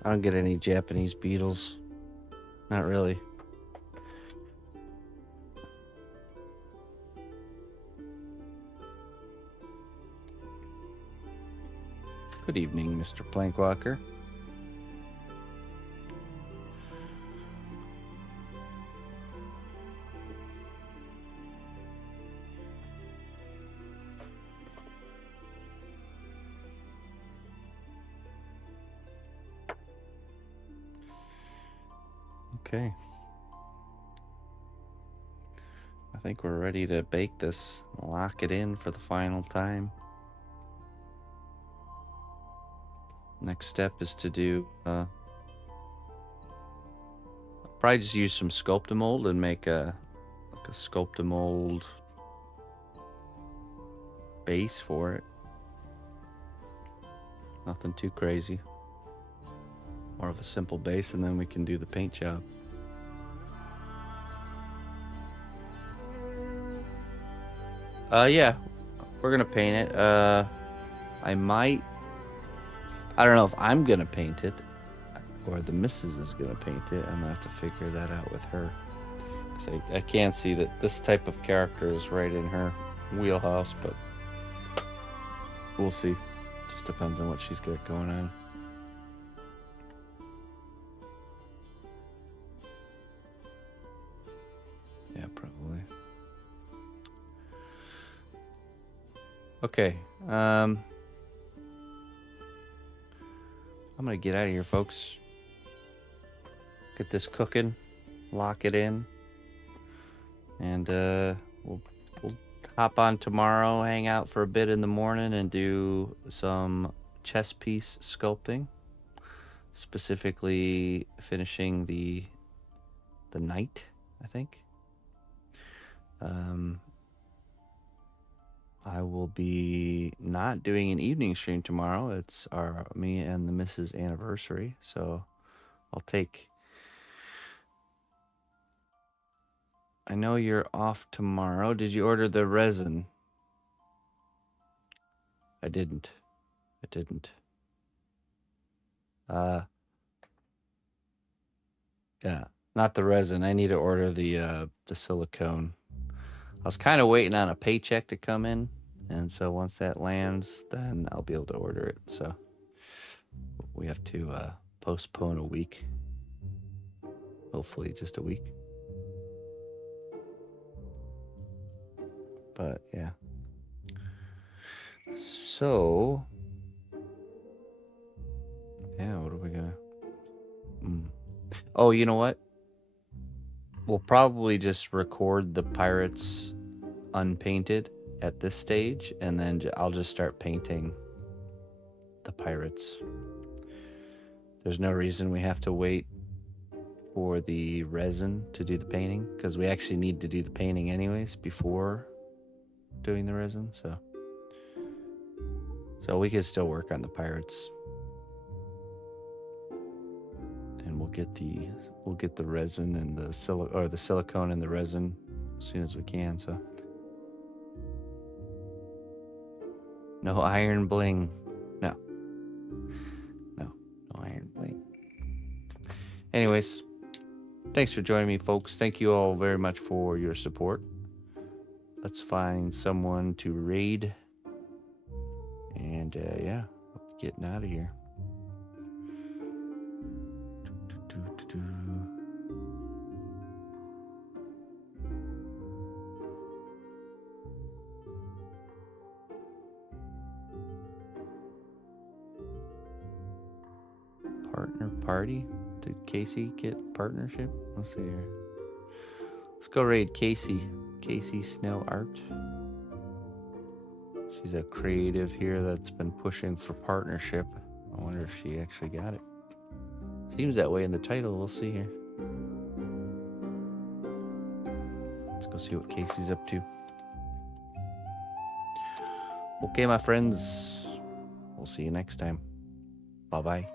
I don't get any Japanese beetles. Not really. Good evening, Mr. Plankwalker. Okay. I think we're ready to bake this, lock it in for the final time. Next step is to do, probably just use some Sculpting and make a Sculpting base for it. Nothing too crazy. More of a simple base, and then we can do the paint job. Yeah, we're gonna paint it. I don't know if I'm gonna paint it. or the missus is gonna paint it. I'm gonna have to figure that out with her. 'Cause I can't see that this type of character is right in her wheelhouse, but we'll see. Just depends on what she's got going on. Yeah, probably. Okay. I'm gonna get out of here, folks. Get this cooking, lock it in, and we'll hop on tomorrow, hang out for a bit in the morning, and do some chess piece sculpting. Specifically, finishing the knight, I think. I will be not doing an evening stream tomorrow. It's me and the missus anniversary, so I'll take. I know you're off tomorrow. Did you order the resin? I didn't. Yeah, not the resin. I need to order the silicone. I was kind of waiting on a paycheck to come in, and so once that lands, then I'll be able to order it. So we have to postpone a week. Hopefully just a week. But yeah. So yeah, what are we gonna... Oh, you know what? We'll probably just record the pirates unpainted at this stage, and then I'll just start painting the pirates. There's no reason we have to wait for the resin to do the painting, because we actually need to do the painting anyways before doing the resin, so we can still work on the pirates. And we'll get the resin and the silicone and the resin as soon as we can. So no iron bling, no iron bling. Anyways, thanks for joining me, folks. Thank you all very much for your support. Let's find someone to raid, and yeah, I'll be getting out of here. Partner party? Did Casey get partnership? Let's see here. Let's go raid Casey. Casey Snow Art. She's a creative here that's been pushing for partnership. I wonder if she actually got it. Seems that way in the title. We'll see here. Let's go see what Casey's up to. Okay, my friends. We'll see you next time. Bye-bye.